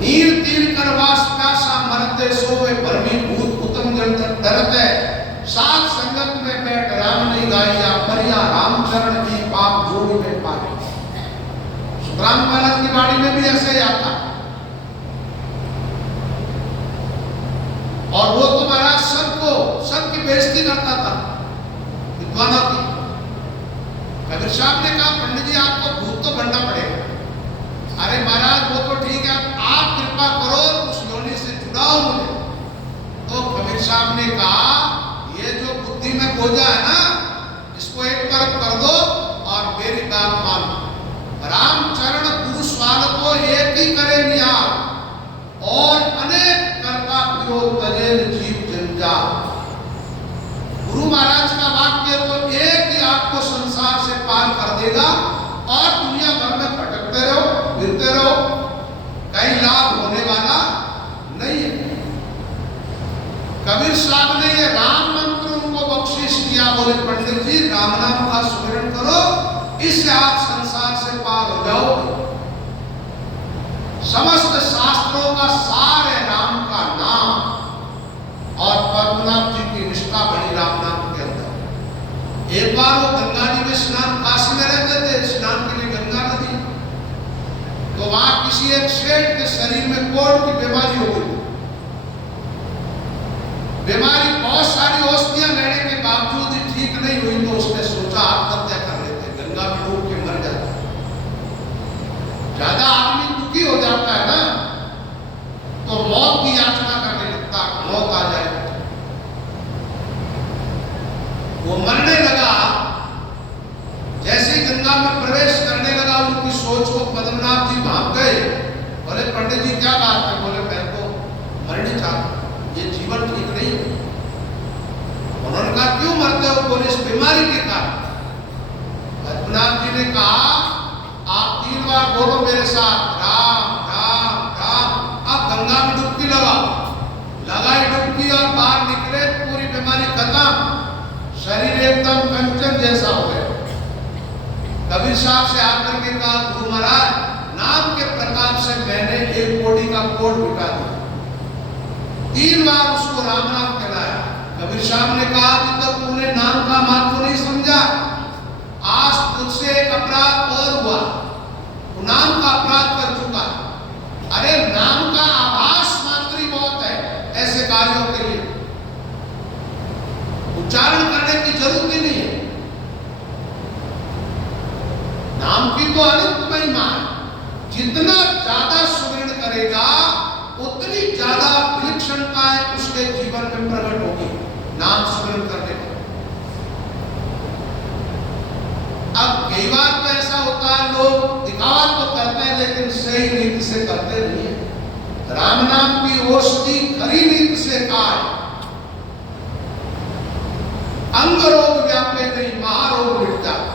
नीर तीर कर वास प्यासा मरते सोए भरमी भूत उत्तम जन डरत है। साथ संगत में बैठ राम नहीं गाइया परिया रामचरण की पाप जोड़ी में पाए। सुखराम बालक की बाड़ी में भी ऐसे ही आता। और वो तो महाराज सबकी बेइज्जती करता था विद्वानों की। कबीर साहब ने कहा पंडित जी आपको भूत तो बनना पड़ेगा। अरे महाराज वो तो ठीक है, आप कृपा करो उस योनि से जुड़ाओ मुझे। तो कबीर साहब ने कहा ये जो बुद्धि में बोझा है ना, इसको एक तरफ कर दो और मेरी बात मानो। रामचरण गुरु स्वाल को एक ही करे निहाल और अनेक कर्ता विरोध तजेल जीव जंजाल। गुरु महाराज का वाक्य तो एक ही आपको संसार से पार कर देगा और दुनिया भर में भटकते रहो, फिरते रहो, कहीं लाभ होने वाला नहीं है। कबीर साहब ने ये राम मंत्र उनको बख्शिश किया। बोले पंडित जी राम नाम का सुमिरन करो, इससे आप संसार से पार हो जाओ। समस्त शास्त्रों का सार है राम का नाम, और पद्मनाभ जी की निष्ठा बड़ी राम नाम के अंदर। एक बार वो गंगा जी में स्नान, काशी में रहते थे, स्नान के लिए गंगा नदी, तो वहां किसी एक सेठ के शरीर में कोढ़ की बीमारी हो गई। बीमारी बहुत सारी औषधियां लेने के बावजूद ठीक नहीं हुई, तो उसने सोचा आत्महत्या कर लेते, गंगा में डूब के मर जाता। ज्यादा आदमी दुखी हो जाता है ना, तो मौत की याचना करने लगता, मौत आ जाए। वो मरने लगा, जैसे ही गंगा में प्रवेश करने लगा, उनकी सोच को पद्मनाभ जी भाग गए। बोले पंडित जी क्या बात है? बोले मैं तो मरने चाहता, ये जीवन ठीक नहीं। उन्होंने कहा क्यों मरते हो? बोले इस बीमारी के कारण। पद्मनाभ जी ने कहा आप 3 बार बोलो मेरे साथ राम राम राम। अब गंगा में डुबकी लगाओ। लगाई डुबकी और बाहर निकले, पूरी बीमारी खत्म, शरीर एकदम कंचन जैसा हो गया। कबीर साहब से आकर के कहा गुरु महाराज नाम के प्रताप से मैंने एक कोड़ी का कोढ़ मिटा दिया। 3 बार उसको राम नाम कहलाया। कबीर साहब ने कहा कि तब तूने नाम का महत्व नहीं समझा। आज तुझसे एक अपराध और हुआ, तू नाम का अपराध कर चुका। अरे नाम का आभास मात्र ही बहुत है ऐसे कार्यों के लिए, उच्चारण करने की जरूरत ही नहीं है। नाम की तो अनंत महिमा है। जितना ज्यादा सुमिरन करेगा उतनी ज्यादा विलक्षणताएं उसके जीवन में प्रकट होगी नाम सुमिरन करने पर। अब कई बार तो ऐसा होता है लोग दिखावा तो करते हैं लेकिन सही नीति से करते नहीं है। राम नाम की औषधि खरी नीति से खाए, अंग रोग व्यापे नहीं महारोग मिट जाता।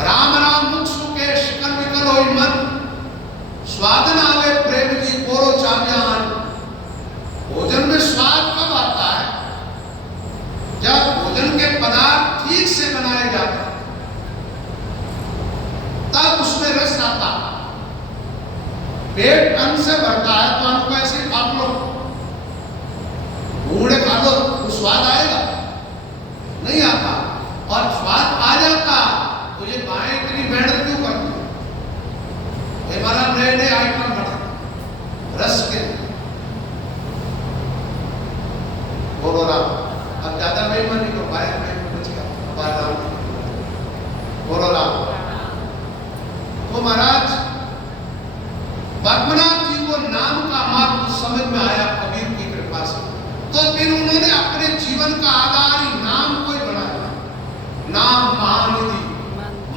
राम राम मुख सुखे शिकन विकल होई मन, स्वादन आवे प्रेम जी कोरो चाव्यान। भोजन में स्वाद कब आता है? जब भोजन के पदार्थ ठीक से बनाए जाते हैं, तब उसमें रस आता। पेट अन्न से भरता है तो अन्न को ऐसे खा लो, घूंगड़े खा लो, तो स्वाद आएगा? नहीं आता। और स्वाद आ जाता तो ये बाएं इतनी मेहनत क्यों करती है? हमारा नए नए आइटम बना रस के। बोलो राम। अब ज्यादा महिमा नहीं तो बाएं में बच गया।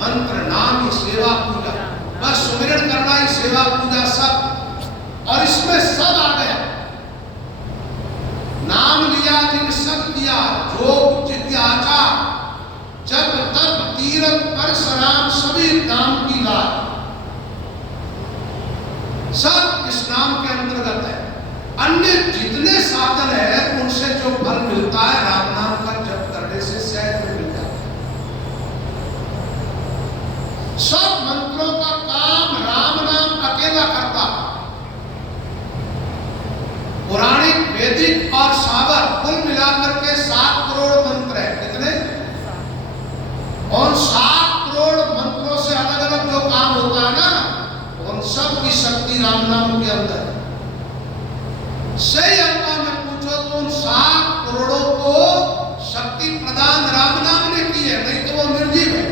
मंत्र, नाम ही सेवा पूजा, बस सुमिरन करना ही सेवा पूजा सब। और इसमें सब आ गया, नाम लिया जिन सब दिया, योग जिज्ञासा जब तब तीरथ परशुराम सभी नाम की लाज, सब इस नाम के अंतर्गत है। अन्य जितने साधन है उनसे जो फल मिलता है राम नाम का जप करने से सहज में मिल जाता है। सब मंत्रों का काम राम नाम अकेला करता। पौराणिक, वैदिक और सावर कुल मिलाकर के 7 करोड़ मंत्र है। कितने? और 7 करोड़ मंत्रों से अलग अलग जो काम होता है ना, उन सब की शक्ति राम नाम के अंदर है। सही अर्थों में पूछो तो उन 7 करोड़ों को शक्ति प्रदान राम नाम ने की है, नहीं तो वो निर्जीव है।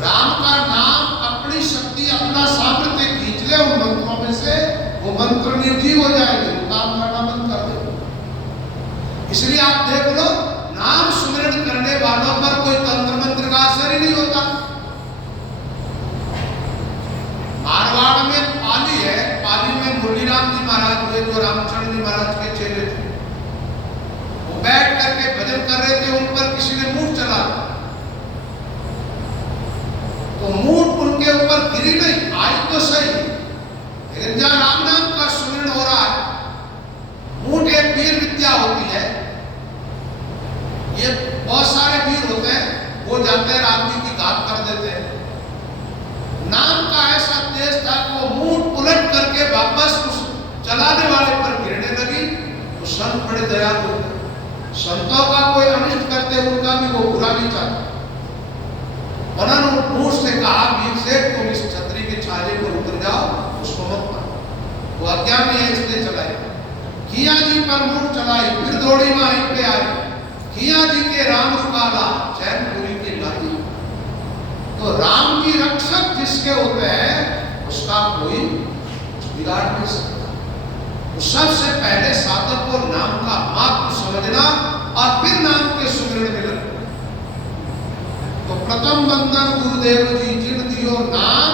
राम का नाम अपनी शक्ति, अपना सामर्थ्य खींच ले उन मंत्रों में से, वो मंत्र निर्जीव हो जाएंगे, काम करना बंद कर देंगे। इसलिए आप देख लो, नाम सुमिरन करने वालों पर कोई तंत्र मंत्र का असर ही नहीं होता। मारवाड़ में पाली है, पाली में मुरलीराम जी महाराज हुए जो रामचंद्र जी महाराज के चेले थे। वो बैठ करके भजन कर रहे थे, उन पर किसी ने मूठ चला, तो मूठ उनके ऊपर गिरी नहीं, आई तो सही, लेकिन जहां राम नाम का सुमिरन हो रहा है, मूठ एक वीर विद्या होती है। ये बहुत सारे वीर होते हैं, वो जाते हैं आदमी की घात कर देते हैं। नाम का ऐसा तेज था कि वो मूठ उलट करके वापस उस चलाने वाले पर गिरने लगी। तो संत बड़े दयालु होते, संतों का कोई अनिष्ट करते उनका भी वो बुरा नहीं चाहता। उन्होंने मूठ से कहा, वीर से तुम इस छतरी के छाले पर उतर जाओ, उसको मत मारो। वो अज्ञानी है इसलिए चलाई। किया जी पर मूठ चलाई, फिर दौड़ी माही पे आई, किया जी के राम रुकाला, चैनपुरी की लाठी। तो राम की रक्षक जिसके होते हैं उसका कोई बिगाड़ नहीं सकता। तो सबसे पहले साधक को नाम का महत्व समझना और फिर नाम के सुमिरन में लगना। तो प्रथम बंधन गुरुदेव जी जिन दियो नाम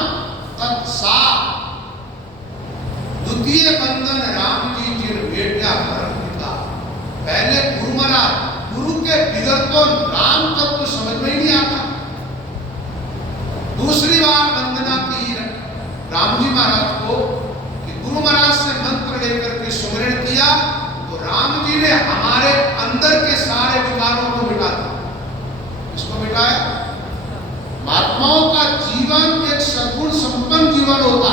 तत्सा, द्वितीय बंधन राम जी जिन बेटा परम पिता। पहले गुरु महाराज, गुरु के बिगड़ तो राम तत्व समझ में ही नहीं आता। दूसरी बार वंदना की राम जी महाराज को कि गुरु महाराज से मंत्र लेकर के सुमिरन किया, तो राम जी ने हमारे अंदर के सारे विकारों को मिटा दिया। इसको मिटाया। महात्माओं का जीवन एक सद्गुण संपन्न जीवन होता,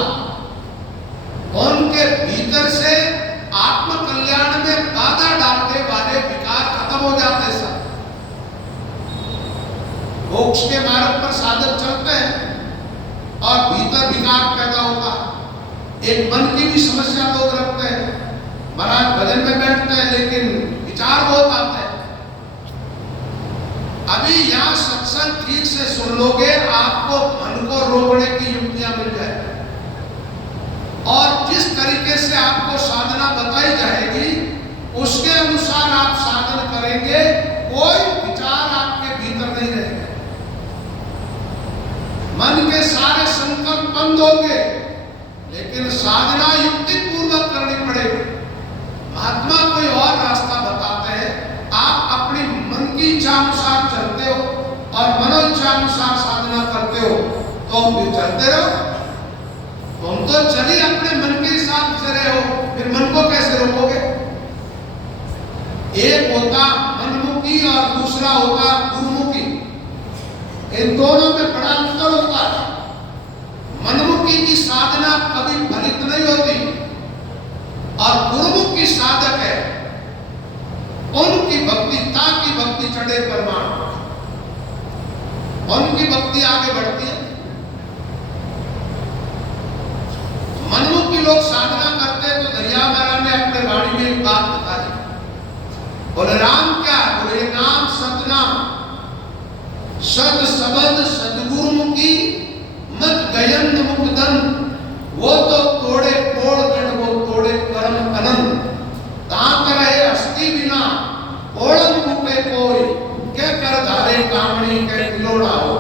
उनके भीतर से आत्म कल्याण में बाधा डालने वाले विकार खत्म हो जाते सब। मोक्ष के मार्ग पर साधक चलते हैं और भीतर विकार पैदा होता। एक मन की भी समस्या लोग रखते हैं, महाराज भजन में बैठते हैं लेकिन विचार बहुत आते हैं। अभी यहाँ सत्संग ठीक से सुन लोगे, आपको मन को रोकने की युक्तियां मिल जाएगी और जिस तरीके से आपको साधना बताई जाएगी उसके अनुसार आप साधन करेंगे, कोई विचार आपके भीतर नहीं रहेगा। मन के सारे संकल्प बंद होंगे, लेकिन साधना युक्ति पूर्वक करनी पड़ेगी। महात्मा कोई और रास्ता बताते हैं, आप अपनी मन की इच्छा अनुसार चलते हो और मनो इच्छा अनुसार साधना करते हो, तो फिर चलते रहो। तुम तो चली अपने मन के हिसाब से रहे हो, फिर मन को कैसे रोकोगे? एक होता मनमुखी और दूसरा होता गुरुमुखी। इन दोनों में बड़ा अंतर होता है। मनमुखी की साधना कभी फलित नहीं होती और गुरुमुखी साधक है, उनकी भक्ति ताकि भक्ति चढ़े परमाण, उनकी भक्ति आगे बढ़ती है। मनमुखी लोग साधना करते हैं तो दरिया महाराज ने अपने वाणी में एक बात बताई, बोले राम क्या? बोले नाम सतनाम, सद सबद सदगुरुमुखी मत गयंद मुक्तन, वो तो तोड़े कोड़ गण, वो तोड़े कर्म अनंत, ताक रहे अस्थि बिना ओढ़न मुके कोई, के कर धारे कामणी के खिलौना हो।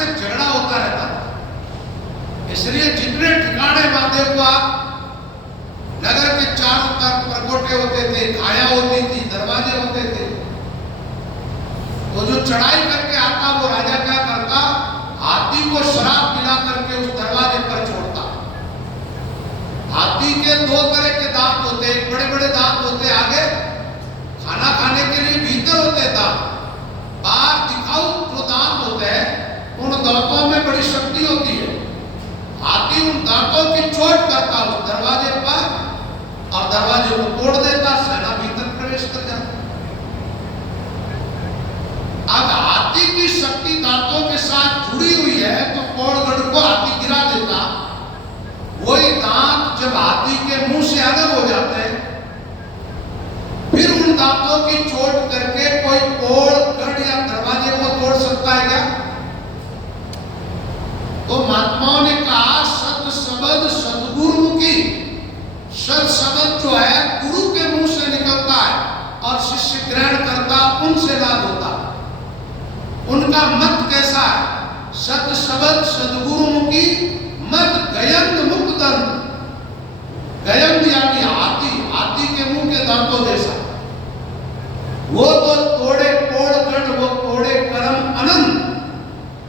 से झगड़ा होता रहता था। इसलिए जितने ठिकाने महादेव को आप नगर के चारों तरफ परकोटे होते थे, खाया होती थी, दरवाजे होते थे, तो जो चढ़ाई करके आता वो राजा क्या करता, हाथी को शराब पिला करके उस दरवाजे पर छोड़ता। हाथी के दो तरह के दांत होते, एक बड़े बड़े दांत होते आगे खाना खाने के लिए, भीतर होते दांत, बाहर दिखाऊ जो दांत होते हैं उन दांतों में बड़ी शक्ति होती है। हाथी उन दांतों की चोट करता उस दरवाजे पर और दरवाजे को तोड़ देता, सेना भीतर प्रवेश कर जाती। अब हाथी की शक्ति दांतों के साथ जुड़ी हुई है तो कोड़गढ़ को हाथी गिरा देता। वही दांत जब हाथी के मुंह से अलग हो जाते हैं, फिर उन दांतों की चोट करके कोई कोड़गढ़ या दरवाजे को तोड़ सकता है क्या? तो महात्माओं ने कहा सत शब्द सदगुरु की, सत शब्द जो है गुरु के मुंह से निकलता है और शिष्य ग्रहण करता, उनसे लाभ होता। उनका मत कैसा है? सत शब्द सदगुरुमुखी मत गयंद मुक्तन। गयंद यानी हाथी, हाथी के मुंह के दांतों जैसा। वो तो तोड़े कोड़गढ़, वो तोड़े करम अनंत।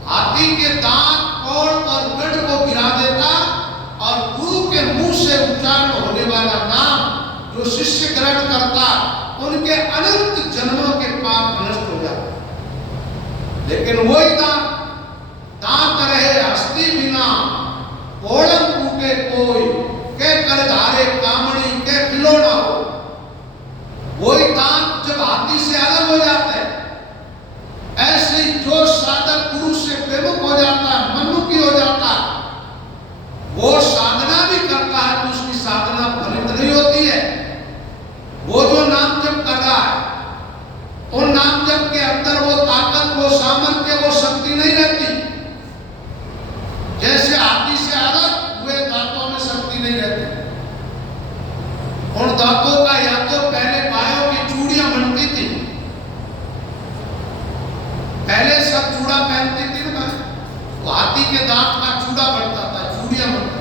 हाथी के दांत कोड़ और गढ़ को गिरा देता और गुरु के मुंह से उच्चारण होने वाला नाम जो शिष्य ग्रहण करता, उनके अनंत जन्मों के पाप नष्ट हो जाते। लेकिन वही दांत रहे हस्ती बिना, कोड़म टूटे कोई, के कर धारे कामड़ी के खिलौना हो। वही दांत जब हाथी से अलग हो जाते हैं, ऐसे जो साधक गुरु से प्रेमक हो जाता है, मनमुखी हो जाता है, वो साधना भी करता है तो उसकी साधना फलित नहीं होती है। वो जो नाम जप कर रहा है, उन नाम जप के अंदर वो ताकत, वो सामर्थ्य, वो शक्ति नहीं रहती। जैसे हाथी से अलग हुए दांतों में शक्ति नहीं रहती। उन दांतों का या तो पहले बायों की चूड़ियां बनती थी, पहले सब चूड़ा पहनती थी ना, तो हाथी के दांत का चूड़ा बनता था, चूड़ियां बनती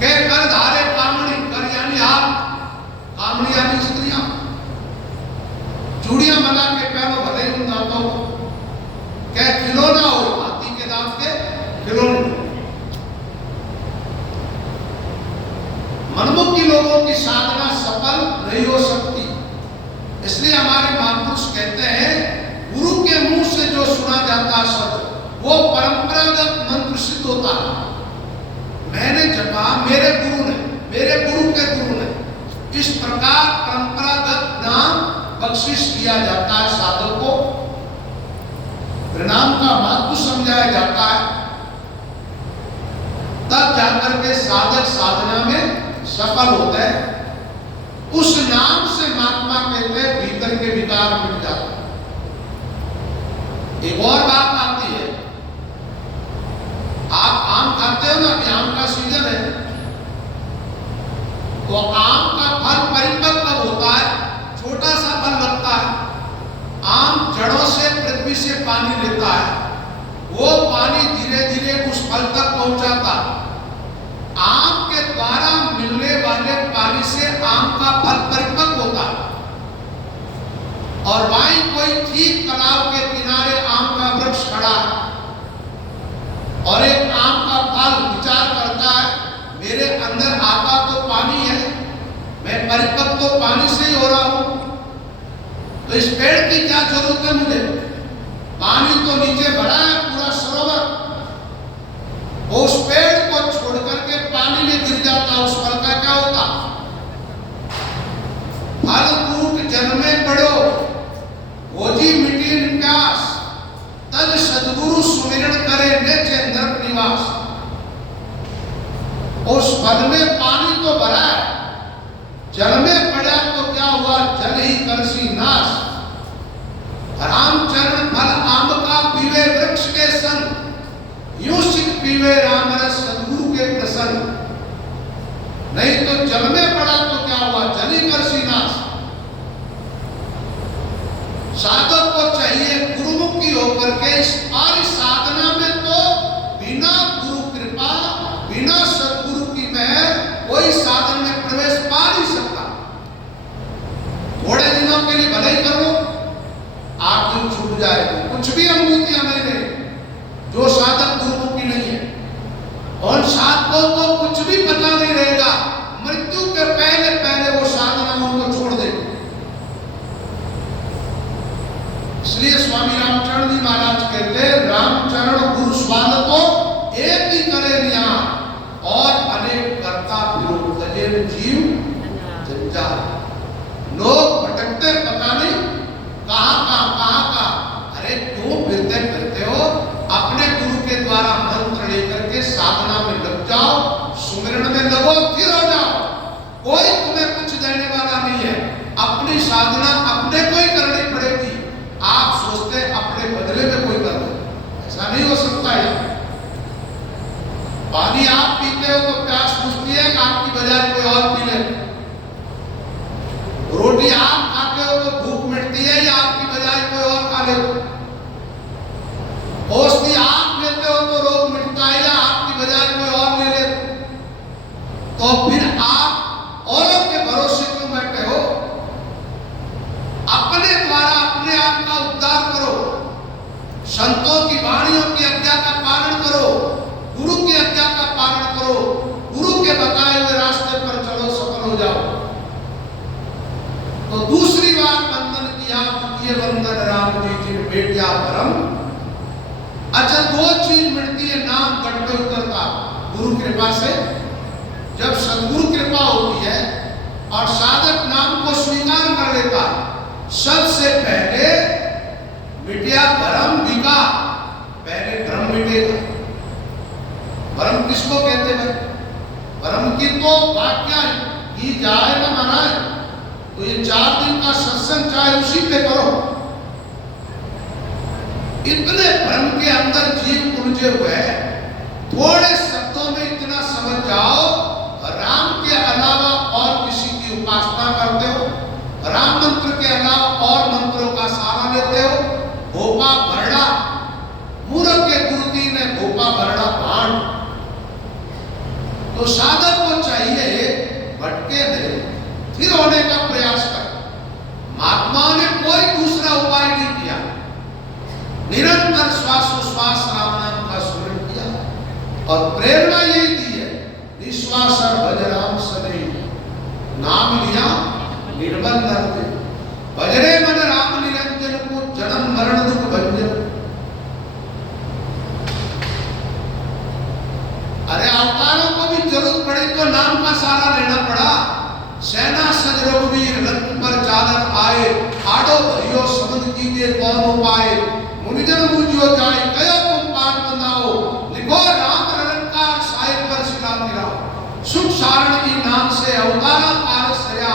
के कर धारे कामड़ी, कर यानी हाथ, कामड़ी यानी स्त्रियां, चूड़ियां बना के पहनो भले उन दांतों को, क्या खिलौना हो, हाथी के दांत के खिलौने। मनमुखी लोगों की साधना सफल नहीं हो सकती। इसलिए हमारे महापुरुष कहते हैं गुरु के मुंह से जो सुना जाता शब्द वो परंपरागत मंत्र सिद्ध होता है। मैंने जपा, मेरे गुरु ने, मेरे गुरु के गुरु ने, इस प्रकार परंपरागत नाम बख्शिश किया जाता है साधक को। प्रणाम का महत्व समझाया जाता है, तब जाकर के साधक साधना में सफल होता है। उस नाम से महात्मा कहते हैं भीतर के विकार मिट जाते हैं। एक और बात आती है, आप आम खाते हो ना, कि आम का सीजन है, तो आम का फल परिपक्व कब होता है? छोटा सा फल लगता है, आम जड़ों से पृथ्वी से पानी लेता है, वो पानी धीरे धीरे उस फल तक पहुंचाता। आम के द्वारा मिलने वाले पानी से आम का फल परिपक्व होता है। और वहीं कोई ठीक तालाब के किनारे आम का वृक्ष खड़ा है और एक आम का फल विचार करता है, मेरे अंदर आता तो पानी है, मैं परिपक्व तो पानी से ही हो रहा हूं, तो इस पेड़ की क्या जरूरत है मुझे? पानी तो नीचे भरा है पूरा सरोवर। उस पेड़ को छोड़ करके पानी में गिर जाता, उस फल का क्या होता? फल फूट जन्मे पड़ो, ओजी मिट्टी निकास, तद सदगुरु सुमिरन करे नेचे नरक निवास। उस फल में पानी तो भरा है, जल में पड़ा तो क्या हुआ? जल ही करसी नाश। रामचरण फल आम का पीवे वृक्ष के संग, यूं सिख पीवे राम रस सदगुरु के प्रसन्न। नहीं तो जल में पड़ा तो क्या हुआ? जल ही करसी नाश। साधक को चाहिए गुरुमुखी होकर के इस आर्य कुछ भी अनुभूतियां नहीं रहे जो साधक गुरुमुखी नहीं है। और साधकों को कुछ भी पता नहीं रहेगा, मृत्यु के पहले पहले वो साधनाओं को छोड़ देंगे। इसलिए स्वामी रामचरण जी महाराज कहते रामचरण गुरु स्वाद को एक ही करे निहार और अनेक करता विरोध तजेन जीव जंजाल। लोग भटकते पता नहीं कहां। अरे क्यों फिरते हो? अपने गुरु के द्वारा मंत्र लेकर के साधना में लग जाओ, सुमिरन में लगो, फिर हो जाओ। कोई तुम्हें कुछ देने वाला नहीं है। अपनी साधना अपने को ही करनी पड़ेगी। आप सोचते अपने बदले में कोई कर दो, ऐसा नहीं हो सकता है। पानी आप पीते हो तो प्यास बुझती है कि आपकी बजाय कोई और पी ले। रोटी आप खाते हो तो भूख मिटती है या आपकी बजाय कोई और खा ले। औषधि आप लेते हो तो रोग मिटता है या आपकी बजाय कोई और ले ले। तो फिर आप औरों के भरोसे क्यों बैठे हो? अपने द्वारा अपने आप का उद्धार करो। संतों की वाणियों की आज्ञा का पालन करो, गुरु की आज्ञा का पालन करो, गुरु के बताए हुए रास्ते पर चलो, सफल हो जाओ। तो दूसरी बार वंदन किया, द्वितीय वंदन राम जी जी बेटिया परम। अच्छा, दो चीज मिलती है नाम गढ़ में उतरता गुरु कृपा से। जब सदगुरु कृपा होती है और साधक नाम को स्वीकार कर लेता, सबसे पहले मिटिया भ्रम विकार। पहले भ्रम मिटेगा। भ्रम किसको कहते हैं? भ्रम की तो वाक्या की जाए ना मनाए। तो ये 4 दिन का सत्संग चाहे उसी पे करो। इतने भ्रम के अंदर जीव उलझे हुए हैं। थोड़े शब्दों में इतना समझ जाओ, राम के अलावा और किसी की उपासना करते हो, राम मंत्र के अलावा और मंत्रों का सहारा लेते हो, भोपा भरड़ा मूर्ख के गुरुजी ने भोपा भरड़ा भांड। तो साधक को चाहिए भटके नहीं, फिर होने का प्रयास कर। महात्माओं ने कोई दूसरा उपाय नहीं किया, निरंतर श्वासोश्वास राम नाम का स्मरण किया और प्रेरणा यही दी है, निश्वास भज राम सदैव, नाम लिया निर्बल नर भजरे मन राम निरंजन को, जन्म मरण दुख भंजन। अरे अवतारों को भी जरूरत पड़ी तो नाम का सहारा लेना पड़ा। सेना सज रघुवीर लंक पर चादर आए, आडो भरियो समुद्र कीजिए कौन उपाय, मुनिजन मुझियो जाए कयो तुम पाठ बनाओ, लिखो राम निरंकार साहिब पर शिला गिराओ। सुख सारण की नाम से अवतारा कार सया,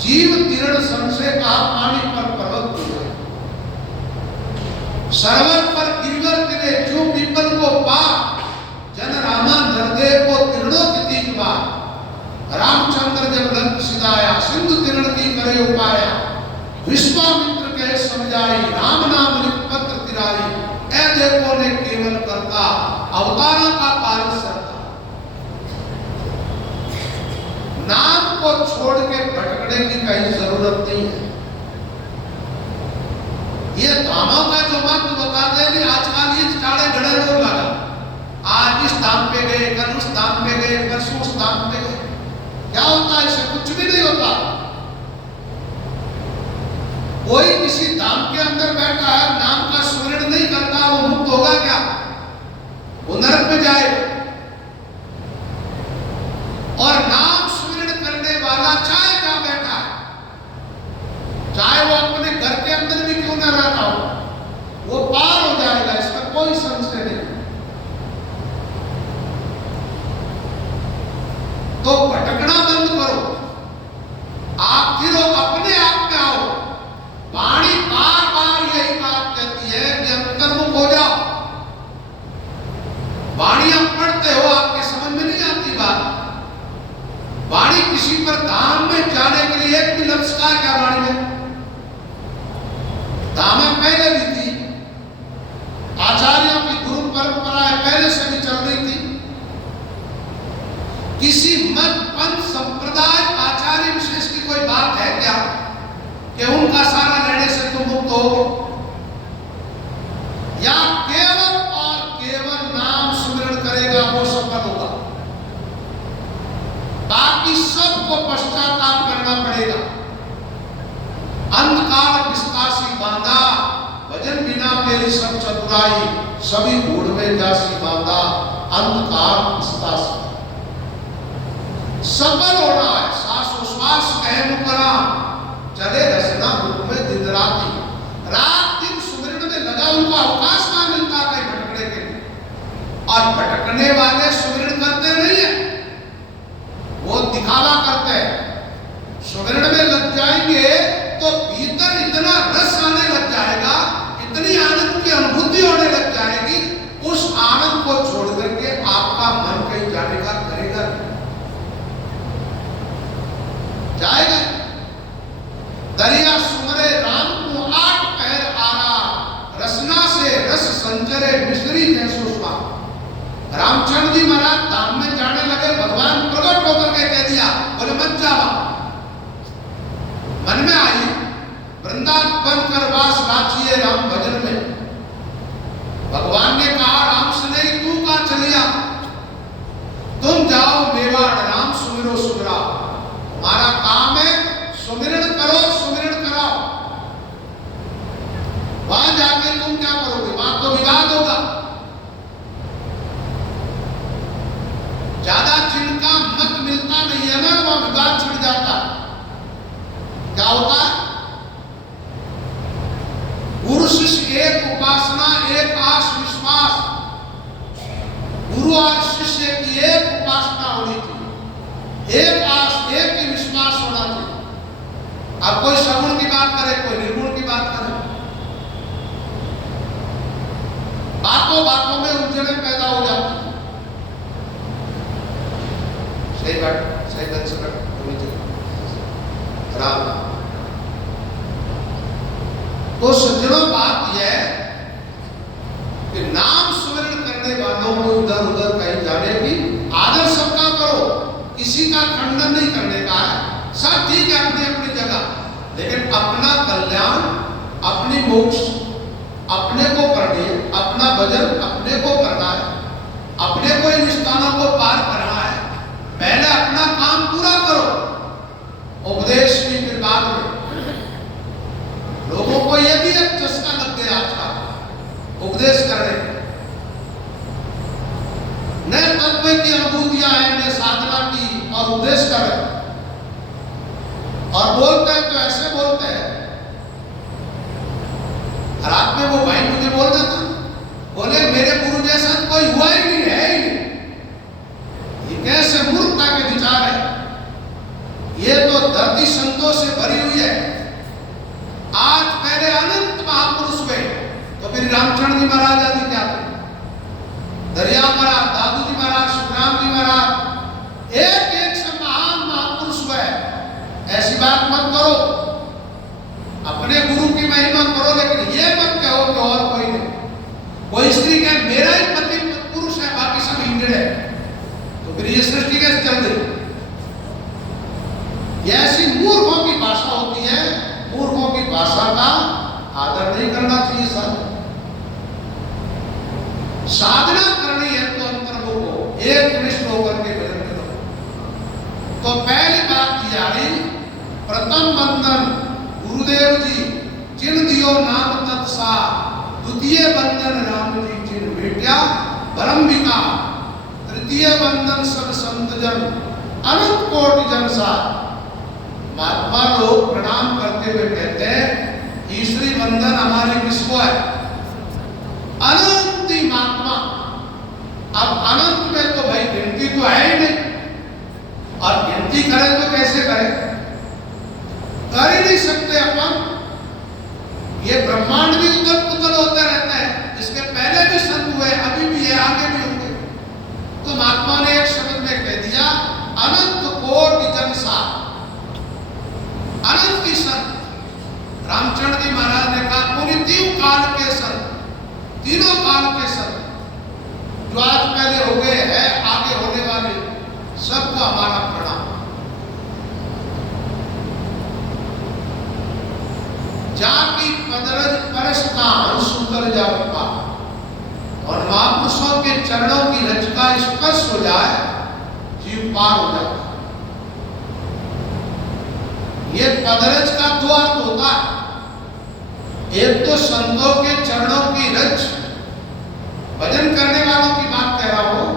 जीव तीर्ण संशय का पानी पर पर्वत हुआ। सरवर पर गिरवर तिरे जो पीपल को पार, जन रामा नरदेव को तीर्णों की तीन बार। रामचंद्र जब लंक सिधाया, सिंधु तीर्ण की करे उपाया, विश्वामित्र के समझाई, राम नाम लिख पत्र तिराई, ऐ देखो ने केवल करता, अवतारा का कार्य सरता। नाम को छोड़ के भटकने की कहीं जरूरत नहीं है। ये धामों का जो मंत्र बताते हैं, आजकल ये चाड़े घड़े लोग लगा, आज इस धाम पे गए, कल उस धाम पे गए, परसों उस धाम पे गए। क्या होता है इससे? कुछ भी नहीं होता। कोई किसी धाम के अंदर बैठा है, नाम का स्मरण नहीं करता, वो मुक्त होगा क्या? वो नरक में जाएगा। और नाम स्मरण करने वाला चाहे कहां बैठा है, चाहे वो अपने घर के अंदर भी क्यों न रहता हो, वो पार हो जाएगा, इसका कोई संशय नहीं। तो भटकना बंद करो, आप फिर अपने आप में आओ। वाणी बार बार यही बात कहती सबको पश्चाताप करना पड़ेगा। अंधकार विस्तासी बांधा, भजन बिना मेरी सब चतुराई, सभी घूढ़ में जासी बांधा, अंधकार विस्तासी। सफल होना है, श्वासोश्वास कहम करा, चले रचना रूप में दिन राती, रात दिन सुमिरन में लगा। उनको अवकाश कहाँ मिलता कहीं भटकने के लिए, और भटकने वाले सुमिरन करते नहीं है, वो दिखावा करते हैं। सुमिरन में लग जाएंगे तो भीतर इतना रस आने लग जाएगा, इतनी आनंद की अनुभूति होने लग जाएगी, उस आनंद को छोड़ करके आपका मन कहीं जाने का करेगा जाएगा। दरिया सुमरे राम को 8 पैर आरा, रसना से रस संचरे मिश्री जैसो स्वाद। रामचंद्र जी महाराज धाम में जाने लगे, भगवान प्रकट होकर के कह दिया, बोले मत जावा। मन में आई, वृंदावन कर वास राचिए राम भजन में। भगवान ने कहा राम से नहीं, तू कहां चलिया, तुम जाओ मेवाड़, राम सुमिरो सुमिरा। हमारा काम है सुमिरन करो, सुमिरन कराओ। वहां जाके तुम क्या करोगे, वहां तो विवाद होगा। ज्यादा जिनका मत मिलता नहीं है ना, वहां विवाद छिड़ जाता। क्या होता है, गुरु शिष्य एक उपासना, एक आस विश्वास। गुरु और शिष्य की एक उपासना होनी चाहिए, एक आस, एक ही विश्वास होना चाहिए। अब कोई सगुण की बात करे, कोई निर्गुण की बात करे, बातों बातों में उलझने पैदा हो जाती है। सही बात, सही ढंग से होनी चाहिए। राम तो सज्जनों, बात यह है कि नाम स्मरण करने वालों को इधर उधर कहीं जाने की आदर सबका करो, किसी का खंडन नहीं करने का है। सब ठीक है अपनी अपनी जगह, लेकिन अपना कल्याण, अपनी मोक्ष अपने को करनी है, अपना भजन अपने को करना है, अपने को इन स्थानों को पार करना है। पहले अपना काम पूरा करो, उपदेश की फिर बाद में। लोगों को यह भी एक चस्का लग गया आज का, उपदेश करने न तत्व की अनुभूतियां हैं, न साधना की, और उपदेश कर रहे और बोलते हैं तो ऐसे बोलते हैं। रात में वो भाई मुझे बोल देता, बोले मेरे गुरु जैसा कोई हुआ ही नहीं, है ही नहीं। ये कैसे मूर्खता के विचार है, ये तो धरती संतों से भरी हुई है। आज पहले अनंत महापुरुष हुए, तो फिर रामचंद्र जी महाराज आदि क्या थे, दरिया महाराज, दादू जी महाराज, सुखराम जी महाराज, एक एक से महान महापुरुष हुए। ऐसी बात मत करो, अपने गुरु की महिमा करो, लेकिन ये मत कहो कि और कोई नहीं। कोई स्त्री कहे मेरा ही पति पुरुष है, बाकी सब हिंडे है, तो फिर ये सृष्टि कैसे चल रही? ये ऐसी मूर्खों की भाषा होती है, मूर्खों की भाषा का आदर नहीं करना चाहिए। साधना करनी है तो अंतर्मुख हो, एक निष्ठ होकर के भजन करो। तो पहली बात यह आई, प्रथम बंधन गुरुदेव जी जिन दियो नाम तत्सा, द्वितीय बंधन राम जी जिन भेटिया बरम्बिका, तृतीय बंधन सब संत जन अनंत कोटि जन सा। महात्मा लोग प्रणाम करते हुए कहते हैं तीसरी बंधन हमारी किसको है, अनंत ही महात्मा। अब अनंत में तो भाई गिनती तो है ही नहीं, और गिनती करें तो कैसे करें, कर ही नहीं सकते अपन। ये ब्रह्मांड भी उथल पुथल होते रहता है, इसके पहले भी संत हुए, अभी भी है, आगे भी होंगे। तो महात्मा ने एक शब्द में कह दिया, अनंत कोटि जन सा, अनंत की संत। रामचंद्र जी महाराज ने कहा पूरी तीन काल के संत, तीनों काल के संत, जो आज पहले हो गए हैं, आगे होने वाले, सबको हमारा प्रणाम। जाकी पदरज परस का सुंदर जापा, और महापुरुषों के चरणों की रज का स्पर्श हो जाए, जीव पार हो जाए। ये पदरज का दो अर्थ होता है। एक तो संतों के चरणों की रज, भजन करने वालों की बात कह रहा हूं,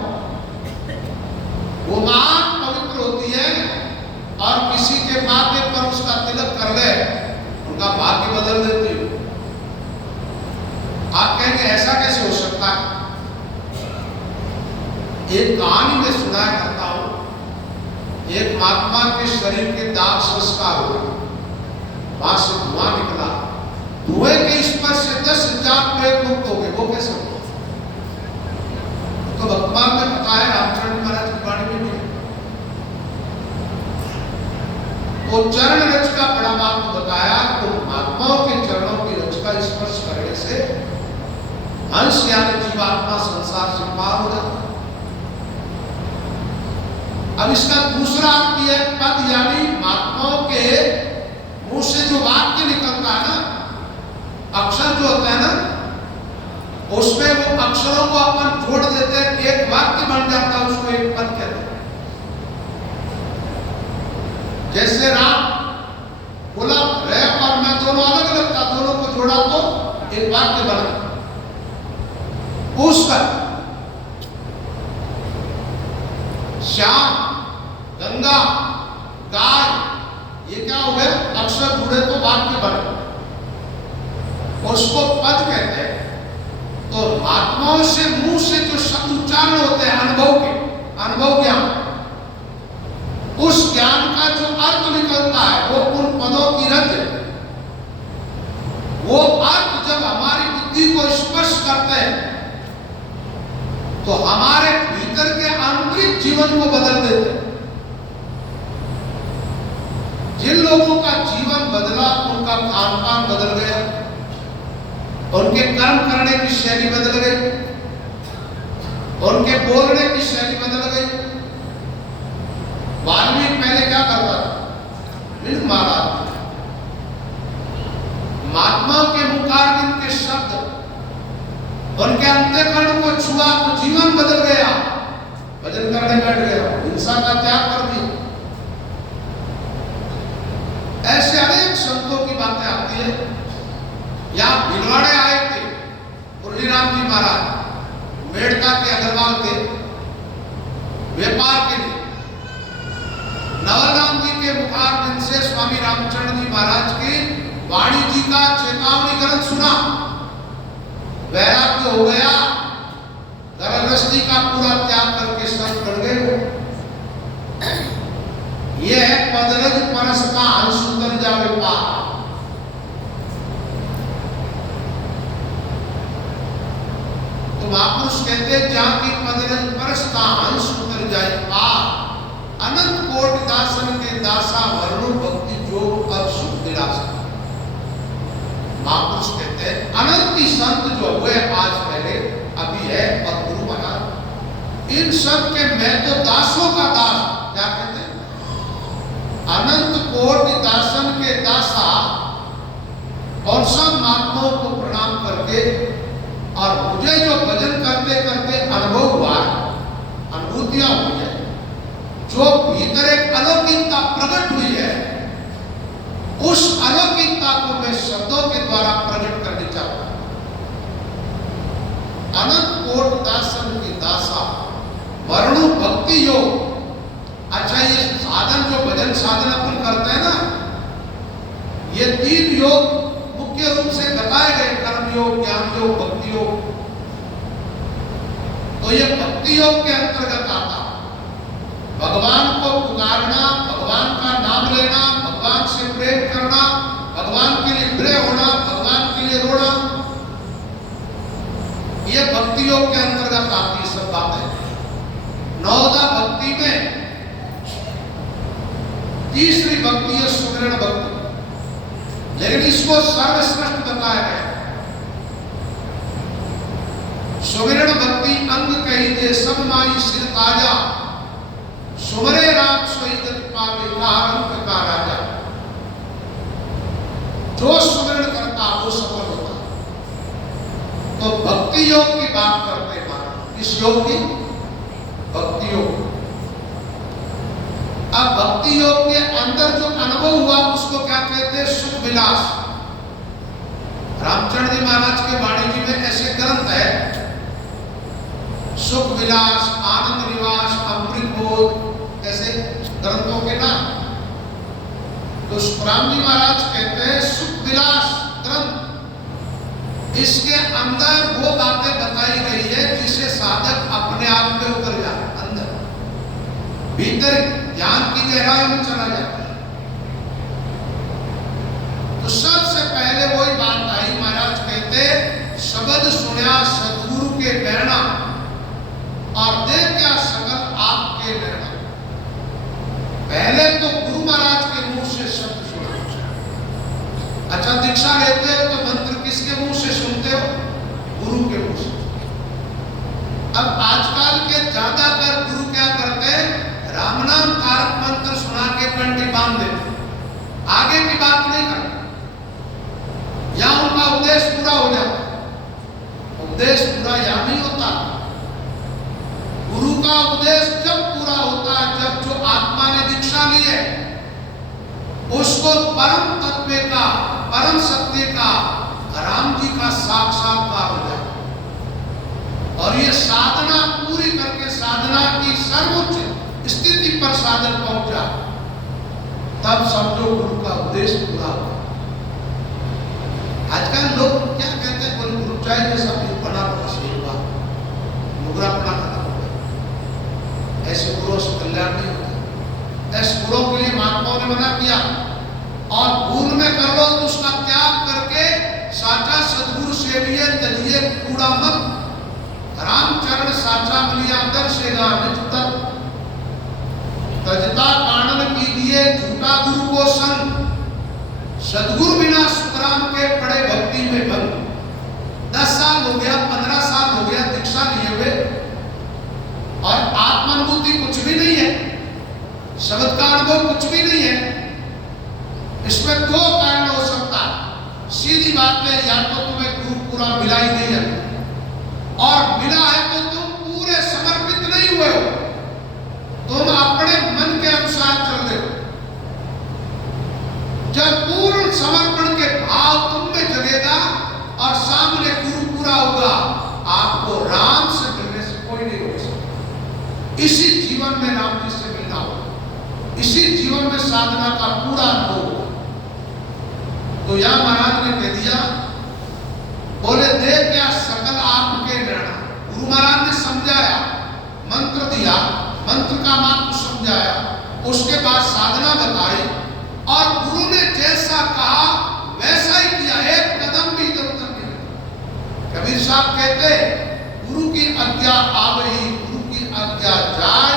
वो बात पवित्र होती है और किसी के माथे पर उसका तिलक कर ले, उनका भाग्य बदल देती है। आप कहेंगे ऐसा कैसे हो सकता है? एक कहानी में सुनाया करता हूं, एक महात्मा के शरीर के दाग संस्कार हुआ, वहां से धुआं निकला, धुएं के स्पर्श से 10,000 प्रेत मुक्त हो गए। वो कैसे हो? तो वर्तमान में पता है, रामचंद्र महाराज की वाणी में भी वो चरण रज का बड़ा महत्व बताया। तो महात्माओं के चरणों की रज का स्पर्श करने से हंस यानी जीवात्मा संसार से पार हो जाता है। अब इसका दूसरा अर्थ यह है, पद यानी महात्माओं के मुंह से जो वाक्य निकलता है ना, अक्षर जो होता है ना, उसमें वो अक्षरों को अपन जोड़ देते हैं, एक वाक्य बन जाता है, उसको एक पद कहते हैं। जैसे राम बोला रे और मैं दोनों अलग अलग था, दोनों को जोड़ा तो एक वाक्य बना। पुष्कर, श्याम, गंगा, गाय, ये क्या हो गए? अक्षर जुड़े तो वाक्य बने, उसको पद कहते हैं। तो महात्माओं से मुंह से जो शब्द उच्चारण होते हैं अनुभव के, अनुभव ज्ञान, उस ज्ञान का जो अर्थ निकलता है वो उन पदों की रज है। वो अर्थ जब हमारी बुद्धि को स्पर्श करते हैं तो हमारे भीतर के आंतरिक जीवन को बदल देते हैं। जिन लोगों का जीवन बदला, उनका खान पान बदल गया, उनके कर्म करने की शैली बदल गई, उनके बोलने की शैली बदल गई। वाल्मीकि पहले क्या करता था? महाराज महात्माओं के मुखारबिंद के शब्द उनके अंतःकरण को छुआ तो जीवन बदल गया, भजन करने बैठ गया, हिंसा का त्याग कर दिया। ऐसे अनेक संतों की बातें आती है। यहाँ भिलवाड़े आए थे मुरलीराम जी महाराज, मेड़ता के अग्रवाल थे, व्यापार के लिए। नवलराम जी के मुखारबिंद से स्वामी रामचंद्र जी महाराज की वाणी जी का चेतावनी ग्रंथ सुना, वैराग्य हो गया, गृहस्थी का पूरा त्याग करके संत बन गए। यह है पदरज परस का हंस उतर जावे पार। तो महापुरुष कहते हैं, जहां की पदरज परस का हंस उतर जाए पार, अनंत कोटि दासन के दासा वर्णु भक्ति जो अब सुख निराशा। महापुरुष कहते हैं अनंत ही संत जो हुए आज पहले, अभी है और गुरु बना, इन सब के मैं तो दासों का दास, क्या कहते हैं? अनंत कोटि दासन के दासा, और सब महात्माओं को प्रणाम करके, और मुझे जो भजन करते करते अनुभव हुआ है, अनुभूतियां हुई है, जो भीतर एक अलौकिकता प्रकट हुई है, उस अलौकिकता को मैं शब्दों के द्वारा प्रकट करने चाहता हूं। अनंत कोट दासन के दासा वर्णु भक्ति योग। अच्छा, ये साधन जो भजन साधन अपन करते हैं ना, ये 3 योग मुख्य रूप से बताए गए, कर्म योग, ज्ञान योग, भक्ति योग। तो ये भक्ति योग के अंतर्गत आता है। भगवान को पुकारना, भगवान का नाम लेना, भगवान से प्रेम करना, भगवान के लिए प्रिय होना, भगवान के लिए रोना, ये भक्ति योग के अंतर्गत आती है सब बातें। नवदा भक्ति में तीसरी भक्ति है सुमिरन भक्ति, लेकिन इसको सर्वश्रेष्ठ बताया गया। सुमिरन भक्ति अंग कही दे सब माई सिर ताजा, सुमरे राम सोई गति पावे अंक का राजा। जो सुमिरन करता वो सफल होता। तो भक्ति योग की बात करते हैं। किस योग की? भक्ति योग। अब भक्ति योग के अंदर जो अनुभव हुआ उसको क्या कहते हैं? सुख विलास। रामचंद्र जी महाराज के वाणी जी में ऐसे ग्रंथ है, सुख विलास, आनंद निवास, अमृत बोध, ऐसे ग्रंथों के नाम। तो सुखराम जी महाराज कहते हैं सुख विलास ग्रंथ, इसके अंदर वो बातें बताई गई है जिसे साधक अपने आप में उतर जाए, अंदर भीतर ज्ञान की गहराई में चला जाता है। तो सबसे पहले वही बात आई, महाराज कहते शब्द सुनिया सदगुरु के बहना और देखा सकल आपके निर्णय। पहले तो गुरु महाराज के मुंह से शब्द सुना। अच्छा, दीक्षा लेते हो तो मंत्र किसके मुंह से सुनते हो? गुरु के मुंह से। अब आजकल के ज्यादातर गुरु क्या करते हैं? राम नाम तारक मंत्र सुना के कंठी बांध देते, आगे की बात नहीं करते, या उनका उपदेश पूरा हो जाता है। उपदेश पूरा या नहीं होता। गुरु का उपदेश जब पूरा होता है जब जो आत्मा ने दीक्षा ली है उसको परम तत्व का, परम सत्य का, राम जी का साक्षात्कार हो जाए। और ये साधना पूरी करके साधना की सर्वोच्च स्थिति पर साधन पहुंचा, तब समझो गुरु का उपदेश पूरा हुआ। आजकल लोग क्या कहते हैं? कोई गुरु चाहे जैसा भी बना हुआ मुगरा पड़ा खत्म हो गया। ऐसे गुरुओं से कल्याण नहीं होता। ऐसे गुरुओं के लिए महात्माओं ने मना किया, और भूल में कर लो तो उसका त्याग करके साचा सदगुरु से लिए तजिए कूड़ा मत। रामचरण साचा मिलिया दर से गान तजता कानन कीजिए झूठा गुरु को संग। सदगुरु बिना सुखराम के पड़े भक्ति में भंग। 10 साल हो गया, 15 साल हो गया दीक्षा लिए हुए, और आत्मानुभूति कुछ भी नहीं है, शब्द का अनुभव कुछ भी नहीं है। इसमें 2 कारण हो सकता। सीधी बात है, या तो तुम्हें गुरु पूरा मिला ही नहीं है, और मिला है तो तुम पूरे समर्पित नहीं हुए हो, तुम अपने मन के अनुसार चल रहे हो। जब पूर्ण समर्पण के भाव तुम में जगेगा और सामने गुरु पूरा होगा, आपको राम से मिलने से कोई नहीं रोक सकता। इसी जीवन में राम जी से मिलना होगा, इसी जीवन में साधना का पूरा अनुभव होगा। तो यहां महाराज ने कह दिया, बोले देख क्या सकल आपके निर्णय। गुरु महाराज ने समझाया, मंत्र दिया, मंत्र का महत्व समझाया, उसके बाद साधना बताई, और गुरु ने जैसा कहा वैसा ही किया, एक कदम भी इधर उधर नहीं। कबीर साहब कहते गुरु की आज्ञा आवही गुरु की आज्ञा जाए,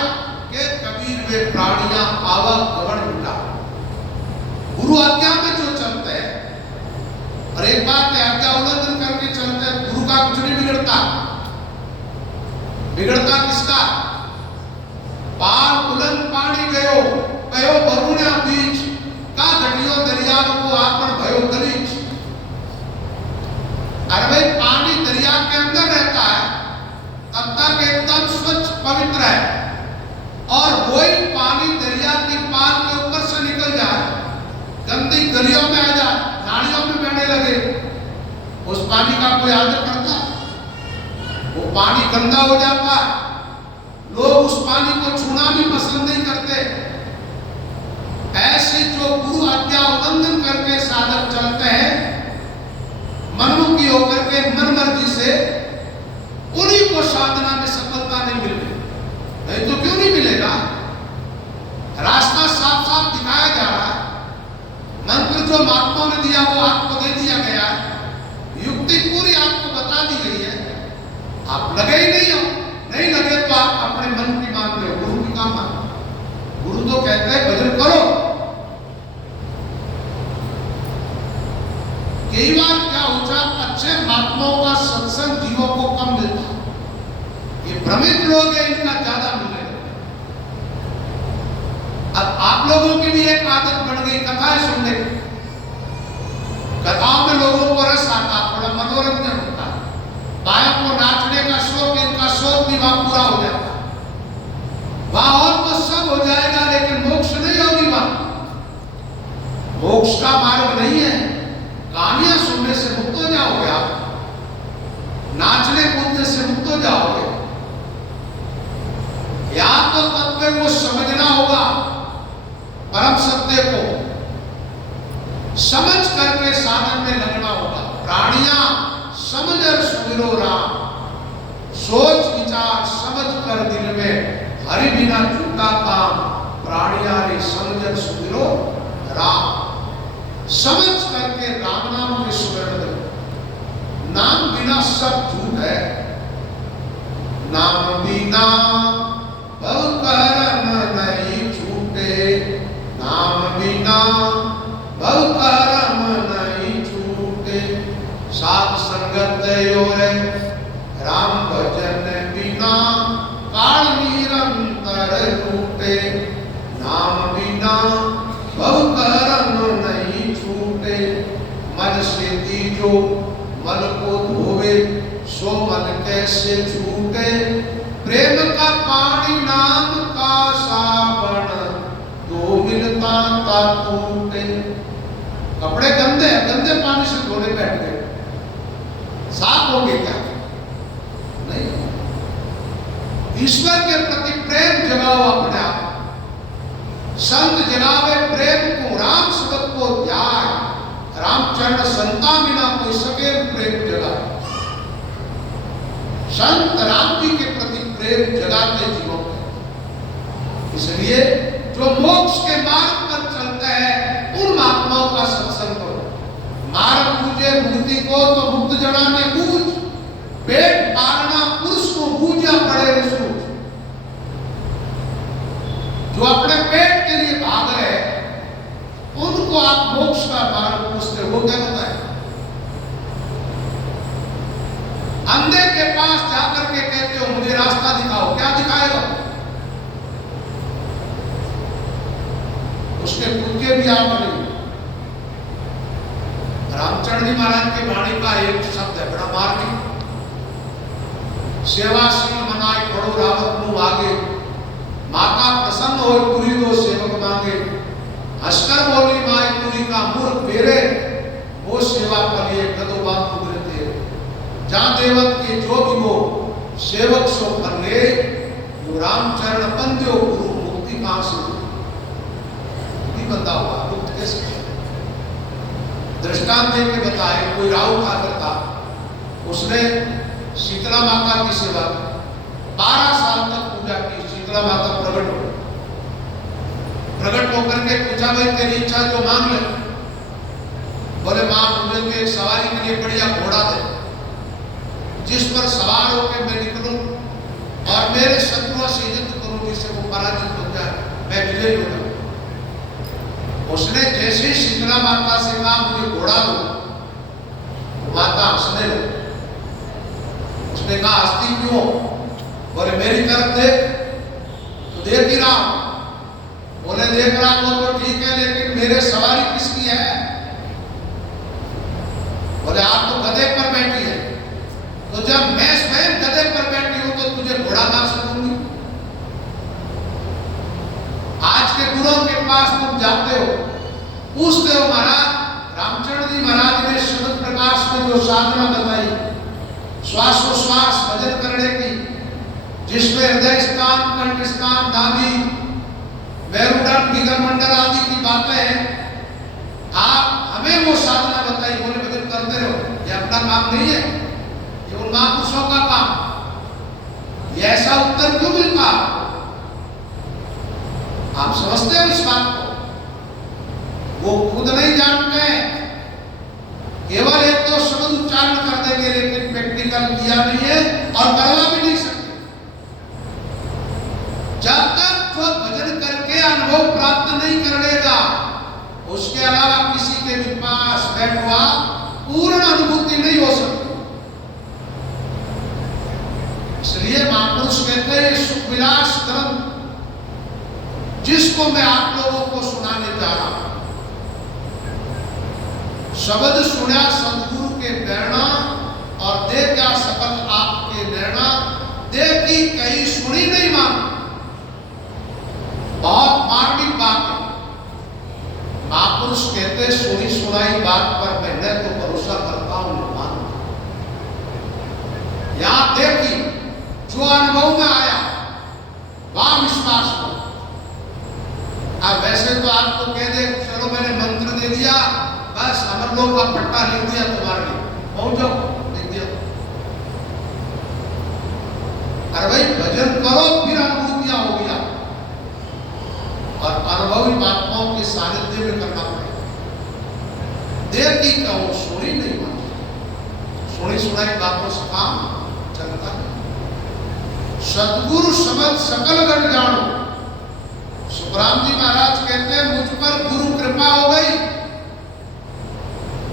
के कबीर वे प्राणियां आवक गवण मिटा। गुरु आज्ञा में जो चलते हैं, और एक बात है आज्ञा उल्लंघन करके चलते हैं, गुरु का कुछ नहीं बिगड़ता। बिगड़ता किसका? पार बुलंद पानी गयो भयो वरुणा बीच का घटियो दरिया को आपन भयो गलीच। अरे भाई, पानी दरिया के अंदर रहता है तब तक एकदम स्वच्छ पवित्र है, और वही पानी दरिया की पार के ऊपर से निकल जाए, गंदी गलियों में आ जाए, नालियों में बहने लगे, उस पानी का कोई आदर करता? वो पानी गंदा हो जाता है, लोग उस पानी को छूना भी पसंद नहीं करते। ऐसे जो गुरु आज्ञा उल्लंघन करके साधक चलते हैं, मनमुखी होकर के मन मर्जी से, उन्हीं को साधना में सफलता नहीं मिल रही। नहीं तो क्यों नहीं मिलेगा? रास्ता साफ साफ दिखाया जा रहा है, मंत्र जो महात्माओं ने दिया वो आपको दे दिया गया है, युक्ति पूरी आपको बता दी गई है, आप लगे ही नहीं हो। नहीं लगे तो आप अपने मन की मान रहे हो, गुरु की काम मान। गुरु तो कहते हैं भजन करो। कई बार क्या होता, अच्छे महात्माओं का सत्संग जीवों को कम मिलता, ये भ्रमित लोग हैं, इनका ज्यादा मिलेगा। अब आप लोगों की भी एक आदत बन गई कथाएं सुनने की। कथाओं में लोगों को रस आता, थोड़ा मनोरंजन होता, बाया को नाचने का शौक, इनका शौक भी वहां पूरा हो जाता। वहां और तो सब हो जाएगा लेकिन मोक्ष मोक्ष का मार्ग नहीं है। कहानियां सुनने से मुक्त हो जाओगे आप, नाचने कूदने से मुक्त हो जाओगे। या तो तत्व को समझना होगा, परम सत्य को समझ करके साधन में लगना होगा। प्राणियां समझ सुमिरो राम, सोच विचार समझ कर दिल में हरि बिना झूठा काम। प्राणियां रे समझ सुमिरो राम, समझ करके राम नाम के स्मरण करो। नाम बिना सब झूठ है। नाम बिना भव कर्म नहीं छूटे, नाम बिना भव कर्म नहीं छूटे। साथ संगत और राम भजन बिना काल निरंतर लूटे। नाम बिना भव कर्म नहीं छूटे। मन से दीजो मन को धोवे, सो मन कैसे छूटे। प्रेम का पानी नाम का सावन, दो मिलता ता टूटे। कपड़े गंदे गंदे पानी से धोने बैठ गए, साफ हो गए क्या? नहीं। ईश्वर के प्रति प्रेम जगाओ अपने आप। संत जगावे प्रेम को, राम शब्द को ध्यान। रामचरण संता बिना कोई सके प्रेम जगा। संत राम जी के प्रति प्रेम जगाते जीवों में। इसलिए जो मोक्ष के मार्ग पर चलते हैं उन महात्माओं का सत्संग करो। मार्ग पूजे मूर्ति को तो मुक्त जड़ाने पूज, पेट पालना पुरुष को पूजा पड़े सूझ। जो अपने पेट के लिए भाग रहे उनको आप मोक्ष का मार्ग पूछते हो, क्या बताए? अंधे के पास जाकर के कहते हो मुझे रास्ता दिखाओ, क्या दिखाएगा? उसके खुद के भी आप नहीं। रामचरण जी महाराज के वाणी का एक शब्द है बड़ा मार्मिक। सेवाशील मनाए पड़ो रावत मुंह आगे, माता प्रसन्न हो पूरी दो सेवक मांगे। हंसकर बोली माए पूरी का मूर्ख फेरे, वो सेवा पलिए कदो बात उगरते। जहाँ देवत के जो भी वो सेवक सो फल ले, जो रामचरण बंदो गुरु मुक्ति कहां से मुक्ति बंदा हुआ, मुक्त कैसे? दृष्टांत दे के बताए। कोई राहु था करता, उसने शीतला माता की सेवा 12 साल तक पूजा की। शीतला माता प्रकट हो, प्रकट होकर के पूछा भाई तेरी इच्छा जो मांग ले। बोले मां मुझे तो एक सवारी के लिए बढ़िया घोड़ा दे, जिस पर सवार होकर मैं निकलूं और मेरे शत्रुओं से युद्ध करूं, जिससे वो पराजित हो जाए, मैं विजयी हो जाऊं। उसने जैसे ही शीतला माता से कहा मुझे घोड़ा दो, माता हंसने लगी। उसने कहा हंसती क्यों? बोले मेरी तरफ देख, तो देख ही रहा हूं। बोले देख रहा हो तो ठीक है, लेकिन मेरे सवारी किसकी है? बोले आप तो गधे पर बैठी है। तो जब मैं स्वयं गधे पर बैठी हूं तो तुझे घोड़ा ना सकूंगी? आज के गुरुओं के पास तुम जाते हो, पूछते हो महाराज रामचरण जी महाराज ने शब्द प्रकाश में जो साधना बताई, श्वासोश्वास भजन करने की, जिसमें हृदय स्थान, कंठ स्थान, नाभि, मेरुदंड, विगर मंडल आदि की बातें हैं, आप हमें वो साधना बताई। बोले भजन करते रहो, ये अपना काम नहीं है, ये उन महापुरुषों का काम। ये ऐसा उत्तर क्यों मिलता? आप समझते हो इस बात को? वो खुद नहीं जानते हैं, केवल एक तो शब्द उच्चारण कर देंगे, लेकिन प्रैक्टिकल किया नहीं है और करवा भी नहीं सकते। जब तक वो भजन करके अनुभव प्राप्त नहीं कर लेगा, उसके अलावा किसी के भी पास बैठवा पूर्ण अनुभूति नहीं हो सकती। इसलिए महापुरुष कहते हैं सुख विलास ग्रंथ, जिसको मैं आप लोगों को सुनाने जा रहा हूं, शब्द सुना सदगुरु के प्रेरणा और दे क्या सकल आपके नैना। दे की कहीं सुनी नहीं मान, बहुत मार्मिक बात है। महापुरुष कहते बात देखी, जो अनुभव में आया वहां विश्वास हो। अब वैसे तो आपको कह दे चलो मैंने मंत्र दे दिया, बस अमर लोग का पट्टा लिख दिया तुम्हारे लिए, पहुंच जाओ, लिख दिया। अरे भाई भजन करो फिर अनुभूतियां हो गया, और अनुभवी महात्माओं के सानिध्य में करना पड़ेगा। देखी कहो सुनी नहीं मानी, सुनी सुनाई बातों से काम चलता है। सतगुरु शब्द सकल गण जानो। सुखराम जी महाराज कहते हैं मुझ पर गुरु कृपा हो गई,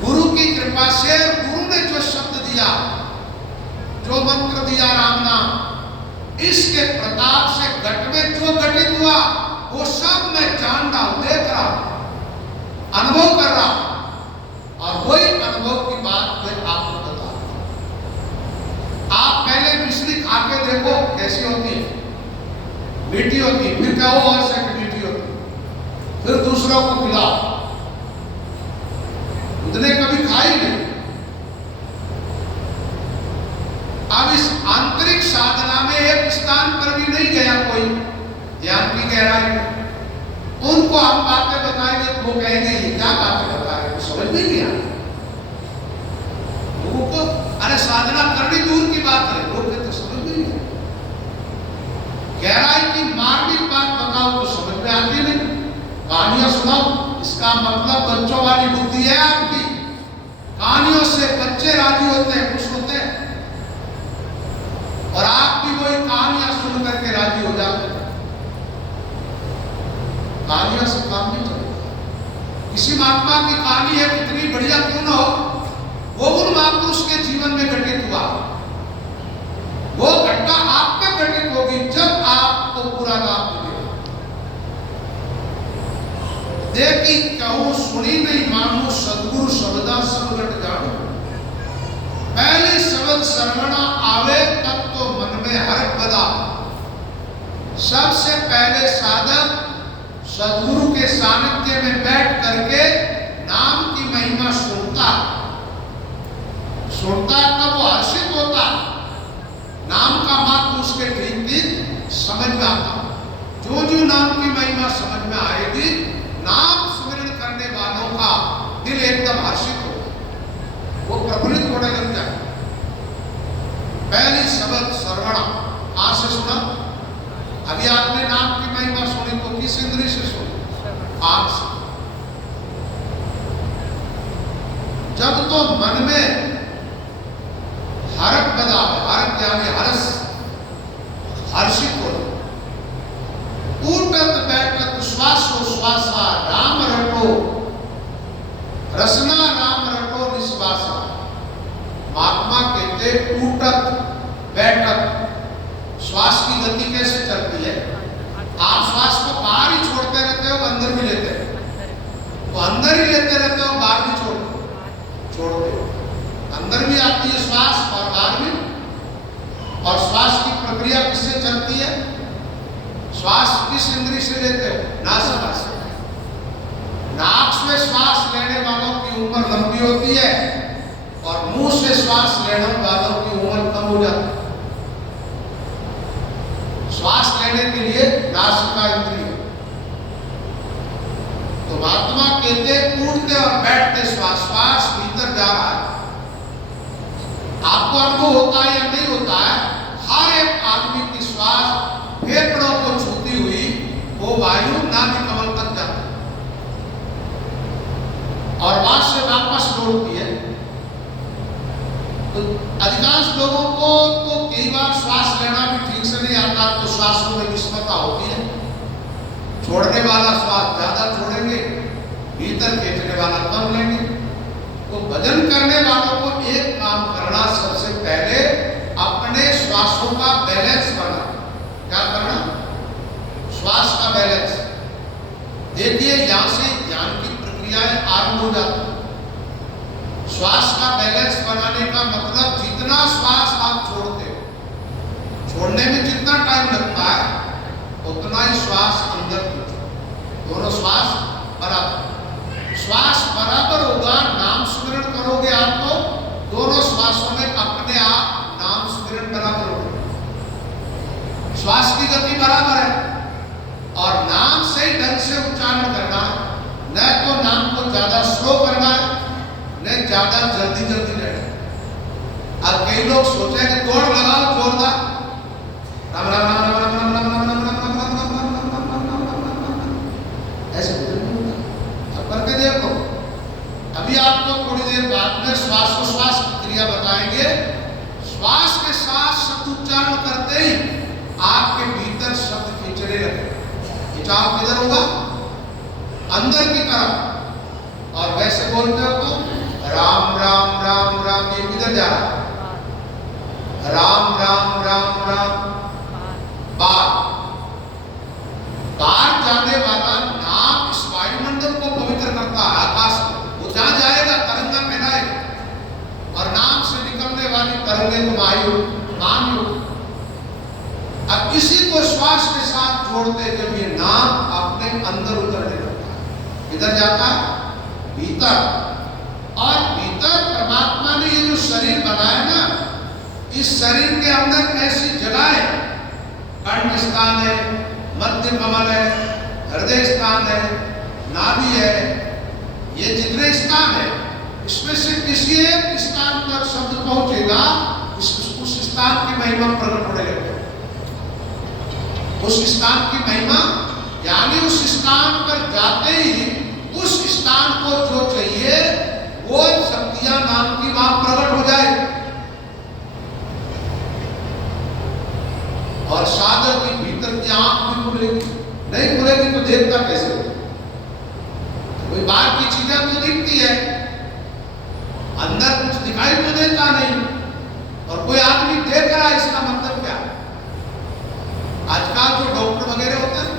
गुरु की कृपा से गुरु ने जो शब्द दिया, जो मंत्र दिया राम नाम, इसके प्रताप से घट में जो घटित हुआ वो सब मैं जान रहा हूं, देख रहा हूं, अनुभव कर रहा हूं, और वही अनुभव की बात मैं आपको बता रहा हूं। आप पहले मिश्री खा के देखो कैसी होती है, मीठी होती है, फिर कहो और से मीठी होती है, फिर दूसरों को खिलाओ। उतने कभी खाई नहीं। अब इस आंतरिक साधना में एक स्थान पर भी नहीं गया कोई ज्ञान की गहराई में, उनको हम बातें बताएंगे तो वो कहेंगे ये क्या बातें बता रहे हैं, समझ नहीं गया लोगों को। अरे साधना करनी दूर की बात है, लोग तो समझ नहीं गया। गहराई की मार्मिक बात बताओ तो समझ में आती नहीं, कहानियां सुनाओ, इसका मतलब बच्चों वाली बुद्धि है आपकी। कहानियों से बच्चे राजी होते हैं, खुश होते हैं, और आप भी वही कहानियां सुन करके राजी हो जाते हैं। कहानियों से काम नहीं चलता। किसी महात्मा की कहानी है कितनी बढ़िया क्यों ना हो, वो उन महापुरुष के जीवन में घटित हुआ, वो घटना आप में घटित होगी जब आपको पूरा लाभ मिलेगा। देखी कहूं सुनी नहीं मानू, सदगुरु शब्दा सब घट जानो। पहले शब्द श्रवणा आवे तब तो मन में हर्ष बदा। सबसे पहले साधक सदगुरु के सानिध्य में बैठ करके नाम की महिमा सुनता तब वो हर्षित होता, नाम का महत्व उसके ठीक ठीक समझ में आता। जो जो नाम की महिमा समझ में आएगी, नाम स्मरण करने वालों का दिल एकदम हर्षित होगा, वो प्रफुल्लित होने लग जाए। पहली शब्द श्रवण कहां से सुना? अभी आपने नाम की महिमा सुनी तो किस इंद्रिय से सुनी? आंख से। जब तो मन में हर्ष बदा, हर्ष यानी हर्ष, हर्षित हो, उठत बैठत श्वासो श्वासा राम रटो, रसना राम रटो निश्वासा। महात्मा कहते उठत बैठत, श्वास की गति कैसे चलती है? आप श्वास को बाहर ही छोड़ते रहते हो, अंदर भी लेते हो, तो अंदर ही लेते रहते हो, बाहर भी छोड़ते हो। अंदर भी आती है श्वास और बाहर भी, और श्वास की प्रक्रिया किससे चलती है? श्वास किस इंद्रिय से लेते हो? नासिका से। नाक से श्वास लेने वालों की उम्र लंबी होती है, और मुंह से श्वास लेने वालों की उम्र कम हो जाती है। श्वास लेने के लिए नासिका इंद्रिय। तो महात्मा कहते उठते और बैठते श्वास भीतर जा रहा है। आपको अनुभव होता है या नहीं होता है? हर एक आदमी की श्वास फेफड़ों को छूती हुई वो वायु नाभि कमल तक जाती है और वहां से वापस लौटती है। तो अधिकांश लोगों को तो कई बार श्वास लेना भी ठीक से नहीं आता, तो श्वासों में विषमता होती है। छोड़ने वाला श्वास ज्यादा छोड़ेंगे, भीतर खींचने वाला कम लेंगे। तो भजन करने वालों को एक काम करना, सबसे पहले अपने श्वासों का बैलेंस करना। क्या करना? श्वास का बैलेंस। देखिए यहां से ज्ञान की प्रक्रियाएं आरंभ हो जाती। श्वास का बैलेंस बनाने का मतलब जितना श्वास आप छोड़ते हो, छोड़ने में जितना टाइम लगता है उतना ही श्वास अंदर खींचो। दोनों श्वास बराबर, श्वास बराबर होगा, नाम स्मरण करोगे आप तो दोनों श्वासों में अपने आप नाम स्मरण बराबर श्वास की गति बराबर है। और नाम सही ढंग से उच्चारण करना, न तो नाम को ज्यादा स्लो करना है, न ज्यादा जल्दी जल्दी रहना। अब कई लोग सोचे कि दौड़ लगाओ जोरदार, राम राम राम राम राम राम राम राम राम राम राम राम राम राम राम राम राम राम राम, ऐसे अब करके देखो। अभी आपको थोड़ी देर बाद में श्वासोश्वास की क्रिया बताएंगे। श्वास के साथ शब्द उच्चारण करते ही आपके भीतर शब्द खींचने लगे। खिंचाव किधर होगा? अंदर की तरफ। और वैसे बोलते हो तो राम राम राम राम, ये किधर जा रहा है? राम राम राम राम, बाहर जाने वाला नाम इस वायुमंडल को पवित्र करता है, आकाश को। वो जहां जाएगा तरंगा फैलाएगा, और नाम से निकलने वाली तरंगे को वायु मान लो। अब इसी को श्वास के साथ जोड़ते जब ये नाम अपने अंदर उतरने लगता है, इधर जाता है भीतर। और भीतर परमात्मा ने ये जो शरीर बनाया ना, इस शरीर के अंदर ऐसी जगह है, कंठ स्थान है, मध्य कमल है, हृदय स्थान है, नाभि है, ये जितने स्थान है, इसमें से किसी एक स्थान पर शब्द पहुंचेगा, उस स्थान की महिमा प्रकट होने लगेगी। उस स्थान की महिमा यानी उस स्थान पर जाते ही उस स्थान को जो चाहिए वो शक्तियां नाम की वहां प्रकट हो जाए। और साधक की भीतर की आंख भी खुलेगी, नहीं खुलेगी तो देखता कैसे हो? कोई बाहर की चीजें तो दिखती है, अंदर कुछ दिखाई तो देता नहीं। और कोई आदमी देख रहा है, इसका मतलब क्या? आजकल जो डॉक्टर वगैरह होते हैं,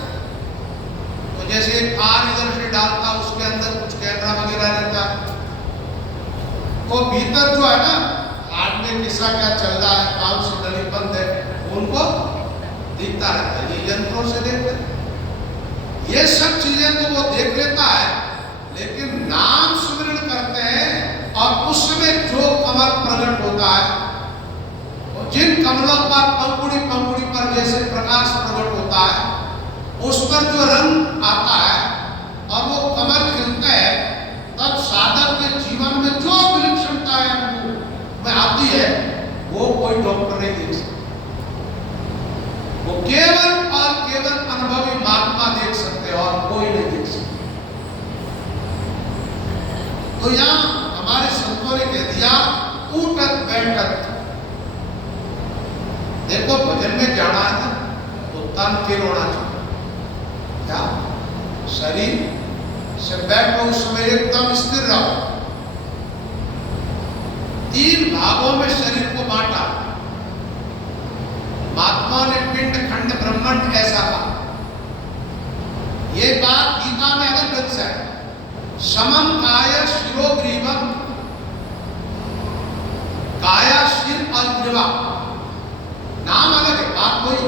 तो जैसे कार इधर से डालता, उसके अंदर कुछ कैमरा वगैरह रहता है, तो भीतर जो है ना, हार्ट में किस्सा क्या चल रहा है, कौन सी नली बंद है, उनको दिखता रहता है। ये यंत्रों से देखते हैं, ये सब चीजें तो वो देख लेता है, लेकिन नाम सुमिरन करते हैं और उसमें जो कमल प्रकट होता है, जिन कमलों पर पंखुड़ी पंखुड़ी पर जैसे प्रकाश प्रकट होता है, उस पर जो रंग आता है और वो कमल खिलते हैं, तब साधक के जीवन में जो विलक्षणताएं में आती है, वो कोई डॉक्टर नहीं देख सकता। वो केवल और केवल अनुभवी महात्मा देख सकते हैं और कोई नहीं देख सकता। तो यहाँ हमारे संतों ने कह दिया, उठत बैठत। देखो भजन में जाना है ना, तो तन फिर होना चाहिए। क्या? शरीर से बैठो, उसमें एकदम स्थिर रहो। 3 भागों में शरीर को बांटा। महात्मा ने पिंड खंड ब्रह्मांड ऐसा कहा। ये बात गीता में अलग ढंग से है। समम काय शिरो ग्रीवम, काया शिर और ग्रीवा, नाम अलग है, बात वही।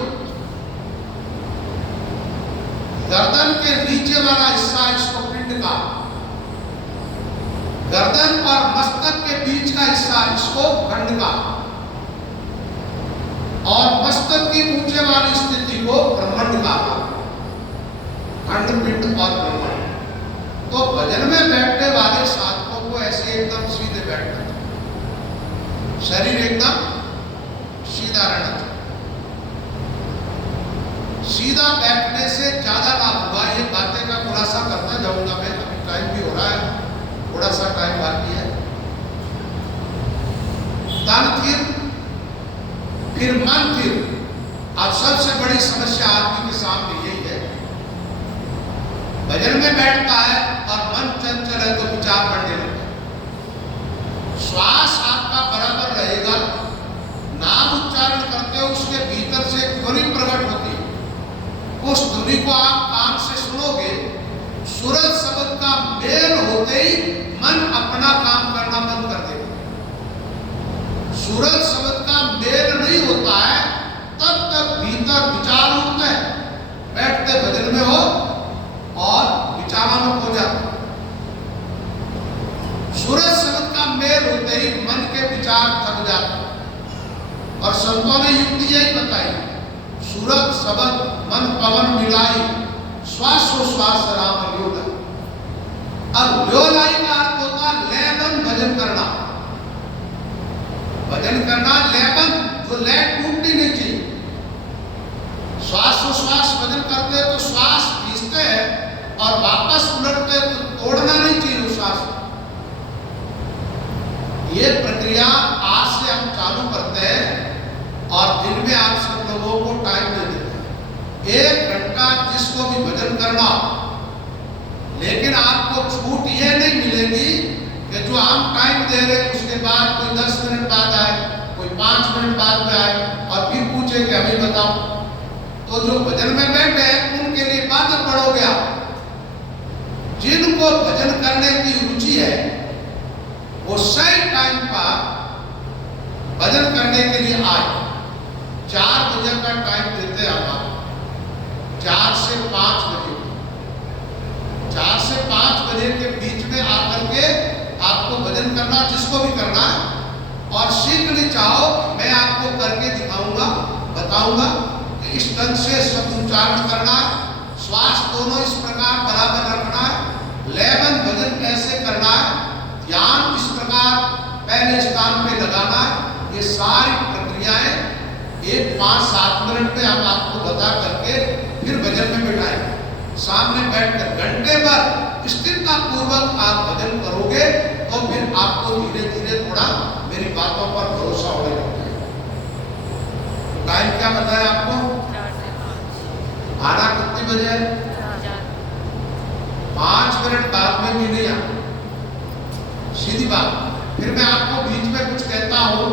गर्दन के नीचे वाला हिस्सा इसको पिंड का, गर्दन और मस्तक के बीच का हिस्सा इसको खंड का, और मस्तक की ऊंचे वाली स्थिति को ब्रह्मांड का। खंड, पिंड और ब्रह्मांड। तो भजन में बैठने वाले साधकों को ऐसे एकदम सीधे बैठना चाहिए, शरीर एकदम सीधा रहना चाहिए। सीधा बैठने से ज्यादा लाभ होगा। ये बातें का खुलासा करता जाऊंगा मैं, अभी टाइम भी हो रहा है, थोड़ा सा टाइम बाकी है। तन फिर मन फिर। अब सबसे बड़ी समस्या आदमी के सामने यही है, भजन में बैठता है और मन चंचल है तो विचार बढ़ने लगता है। श्वास आपका बराबर रहेगा, नाम उच्चारण करते हो, उसके भीतर से ध्वनि प्रकट होती है। उस ध्वनि को आप कान से सुनोगे, सूरज शब्द का मेल होते ही मन अपना काम करना बंद कर देगा। सूरज शब्द का मेल नहीं होता है, तब तक भीतर विचार उठते हैं। बैठते भजन में हो और विचारों में खो जाते। सूरज शब्द का मेल होते ही मन के विचार थक जाते। और संतों ने युक्ति यही बताई, सूरत सबद मन पवन मिलाई, श्वासोश्वास राम ल्योलाई। अब ल्योलाई का अर्थ होता लयबंद भजन करना। भजन करना लयबंद, जो लय टूटनी नहीं चाहिए। श्वासोश्वास भजन करते हैं तो श्वास खींचते हैं और वापस उलटते हैं तो तोड़ना नहीं चाहिए उस श्वास। ये प्रक्रिया आज से हम चालू करते हैं और दिन में आप सब लोगों को टाइम दे देते हैं 1 घंटा जिसको भी भजन करना। लेकिन आपको छूट ये नहीं मिलेगी कि जो हम टाइम दे रहे हैं उसके बाद कोई 10 मिनट बाद आए, कोई 5 मिनट बाद में आए और फिर पूछे कि हमें बताओ। तो जो भजन में बैठे हैं उनके लिए बातें पढ़ोगे आप। जिनको भजन करने की रुचि है वो सही टाइम पर भजन करने के लिए आए। 4 बजे का टाइम देते हैं हम आपको, 4 से 5 बजे। 4 से 5 बजे के बीच में आकर के आपको भजन करना, जिसको भी करना है। और सीखना चाहो मैं आपको करके दिखाऊंगा, बताऊंगा कि इस ढंग से शब्द उच्चारण करना है, श्वास दोनों इस प्रकार बराबर रखना है, लयबंद भजन कैसे करना है, ध्यान इस प्रकार पहले स्थान पे लगाना है। ये सारी प्रक्रियाएं 1-5-7 मिनट में हम आपको बता करके फिर भजन में बिठाएंगे। सामने बैठकर घंटे भर स्थिरता पूर्वक आप भजन करोगे तो फिर आपको धीरे धीरे थोड़ा मेरी बातों पर भरोसा होने लगता है। टाइम क्या बताया आपको? 4 से 5। आना कितनी बजे है? 5 मिनट बाद में भी नहीं आना, सीधी बात। फिर मैं आपको बीच में कुछ कहता हूँ,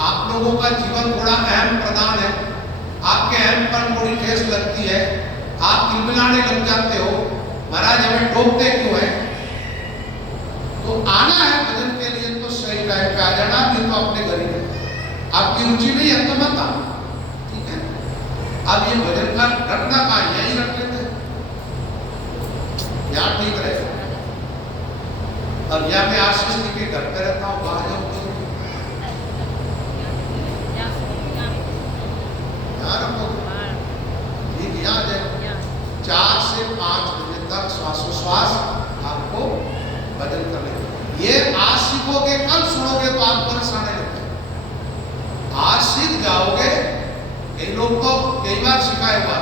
आप लोगों का जीवन थोड़ा अहम प्रदान है, आपके अहम पर थोड़ी ठेस लगती है, आप किलमिलाने लग जाते हो, महाराज हमें टोकते क्यों है? तो आना है भजन के लिए तो सही टाइम पे आ जाना, नहीं तो अपने घर ही है। आपकी रुचि नहीं है तो मत आना, ठीक है? अब ये भजन का रखना कहाँ, यही रख लेते हैं, यहाँ ठीक रहेगा। अब यहाँ मैं आशीष जी के घर पे रहता हूँ, बाहर जाऊँ तो यहाँ रखो, ठीक है? यहाँ जाए 4 से 5 बजे तक श्वासोश्वास आपको भजन कर लेंगे। ये आज सीखोगे, कल सुनोगे तो आप परेशान लगते। आज सीख जाओगे, कई लोग को कई बार सिखाए हुआ,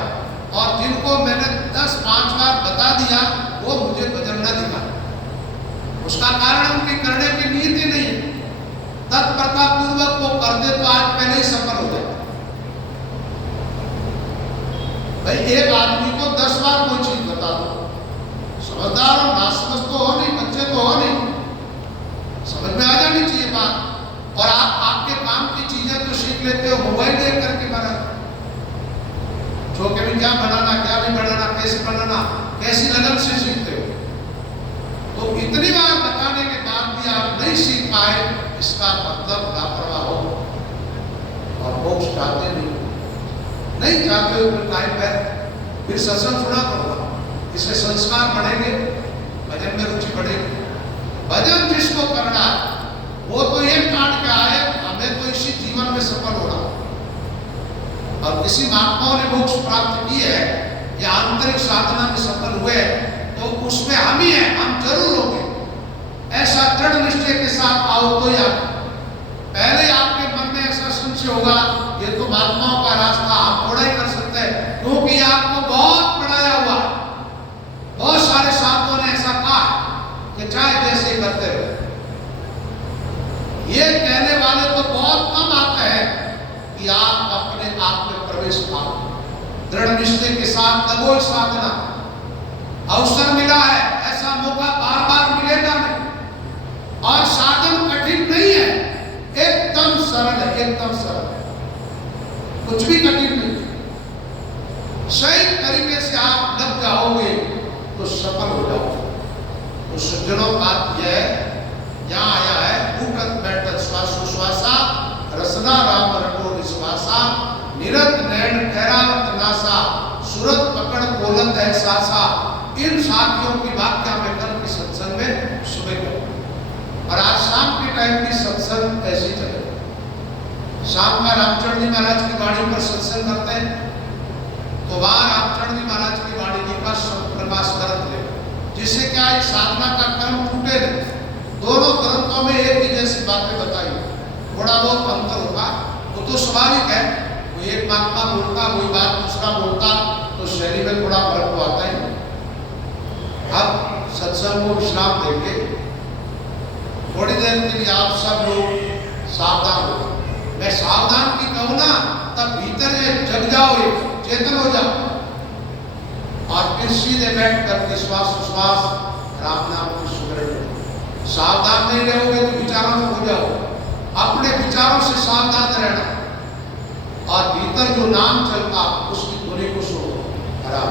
और जिनको मैंने 10-5 बार बता दिया वो मुझे भजन न दिखा। उसका कारण उनकी करने की नीति नहीं है, तत्परता पूर्वक वो करते तो आज पहले ही सफल हो जाए। भाई एक आदमी को 10 बार कोई चीज बता दो, समझदार हो, ना समझ तो हो नहीं, बच्चे तो हो नहीं, समझ में आ जानी चाहिए बात। और आप आपके काम की चीजें तो सीख लेते हो मोबाइल देख करके बना, छोके में क्या बनाना, क्या नहीं बनाना, कैसे बनाना, कैसी लगन से सीखते हो। तो इतनी बार बताने के बाद भी आप नहीं सीख पाए, इसका मतलब लापरवाह हो और मोक्ष चाहते नहीं चाहते हो। फिर टाइम पे फिर सत्संग सुना करूंगा, इससे संस्कार बढ़ेंगे, भजन में रुचि बढ़ेगी। भजन जिसको करना है वो तो ये ठान के आए हमें तो इसी जीवन में सफल होना, और किसी महात्माओं ने मोक्ष प्राप्त की है या आंतरिक साधना में सफल हुए तो उसमें हम ही हैं, हम जरूर होंगे। ऐसा दृढ़ निश्चय के साथ आओ तो याद, पहले आपके मन में ऐसा संशय होगा ये तो महात्माओं का रास्ता, आप थोड़ा ही कर सकते हैं, क्योंकि आपको बहुत पढ़ाया हुआ, बहुत सारे साधुओं ने ऐसा कहा कि चाहे जैसे करते रहो। ये कहने वाले तो बहुत कम आते हैं कि आप अपने आप में प्रवेश पाओ। दृढ़ निश्चय के साथ लगो साधना, अवसर मिला है, ऐसा मौका बार बार मिलेगा नहीं, और साधन कठिन नहीं है, एकदम सरल है, एकदम सरल है, कुछ भी कठिन नहीं है। सही तरीके से आप लग जाओगे तो सफल हो जाओगे। तो सज्जनों बात यह है, यहाँ आया है उठत बैठत श्वासोश्वासा, रसना राम रटो विश्वासा, निरत नैन ठहरावत नासा, सूरत पकड़ बोलत है सासा। इन साथियों की व्याख्या में कल की सत्संग में सुबह को, और आज शाम के टाइम की सत्संग ऐसी चले। शाम का रामचंद्र जी महाराज की वाणी पर सत्संग करते हैं, तो वहां रामचरण जी महाराज की वाणी जी का सब प्रकाश करत ले, जिससे क्या एक साधना का क्रम टूटे नहीं। दोनों ग्रंथों में एक ही जैसी बातें बताई, थोड़ा बहुत अंतर होगा वो तो स्वाभाविक है, वो एक महात्मा बोलता वही बात दूसरा बोलता तो शैली में थोड़ा फर्क तो आता ही। अब सत्संग को विश्राम देंगे, थोड़ी देर के लिए आप सब लोग सावधान हो। मैं सावधान की कहूँ ना तब भीतर जग जाओ, चेतन हो जाओ और फिर सीधे बैठ करके श्वास श्वास राम नाम की सुमिरन करो। सावधान नहीं रहोगे तो विचारों में हो जाओ, अपने विचारों से सावधान रहना और भीतर जो नाम चलता उसकी धुनी को सुनो। राम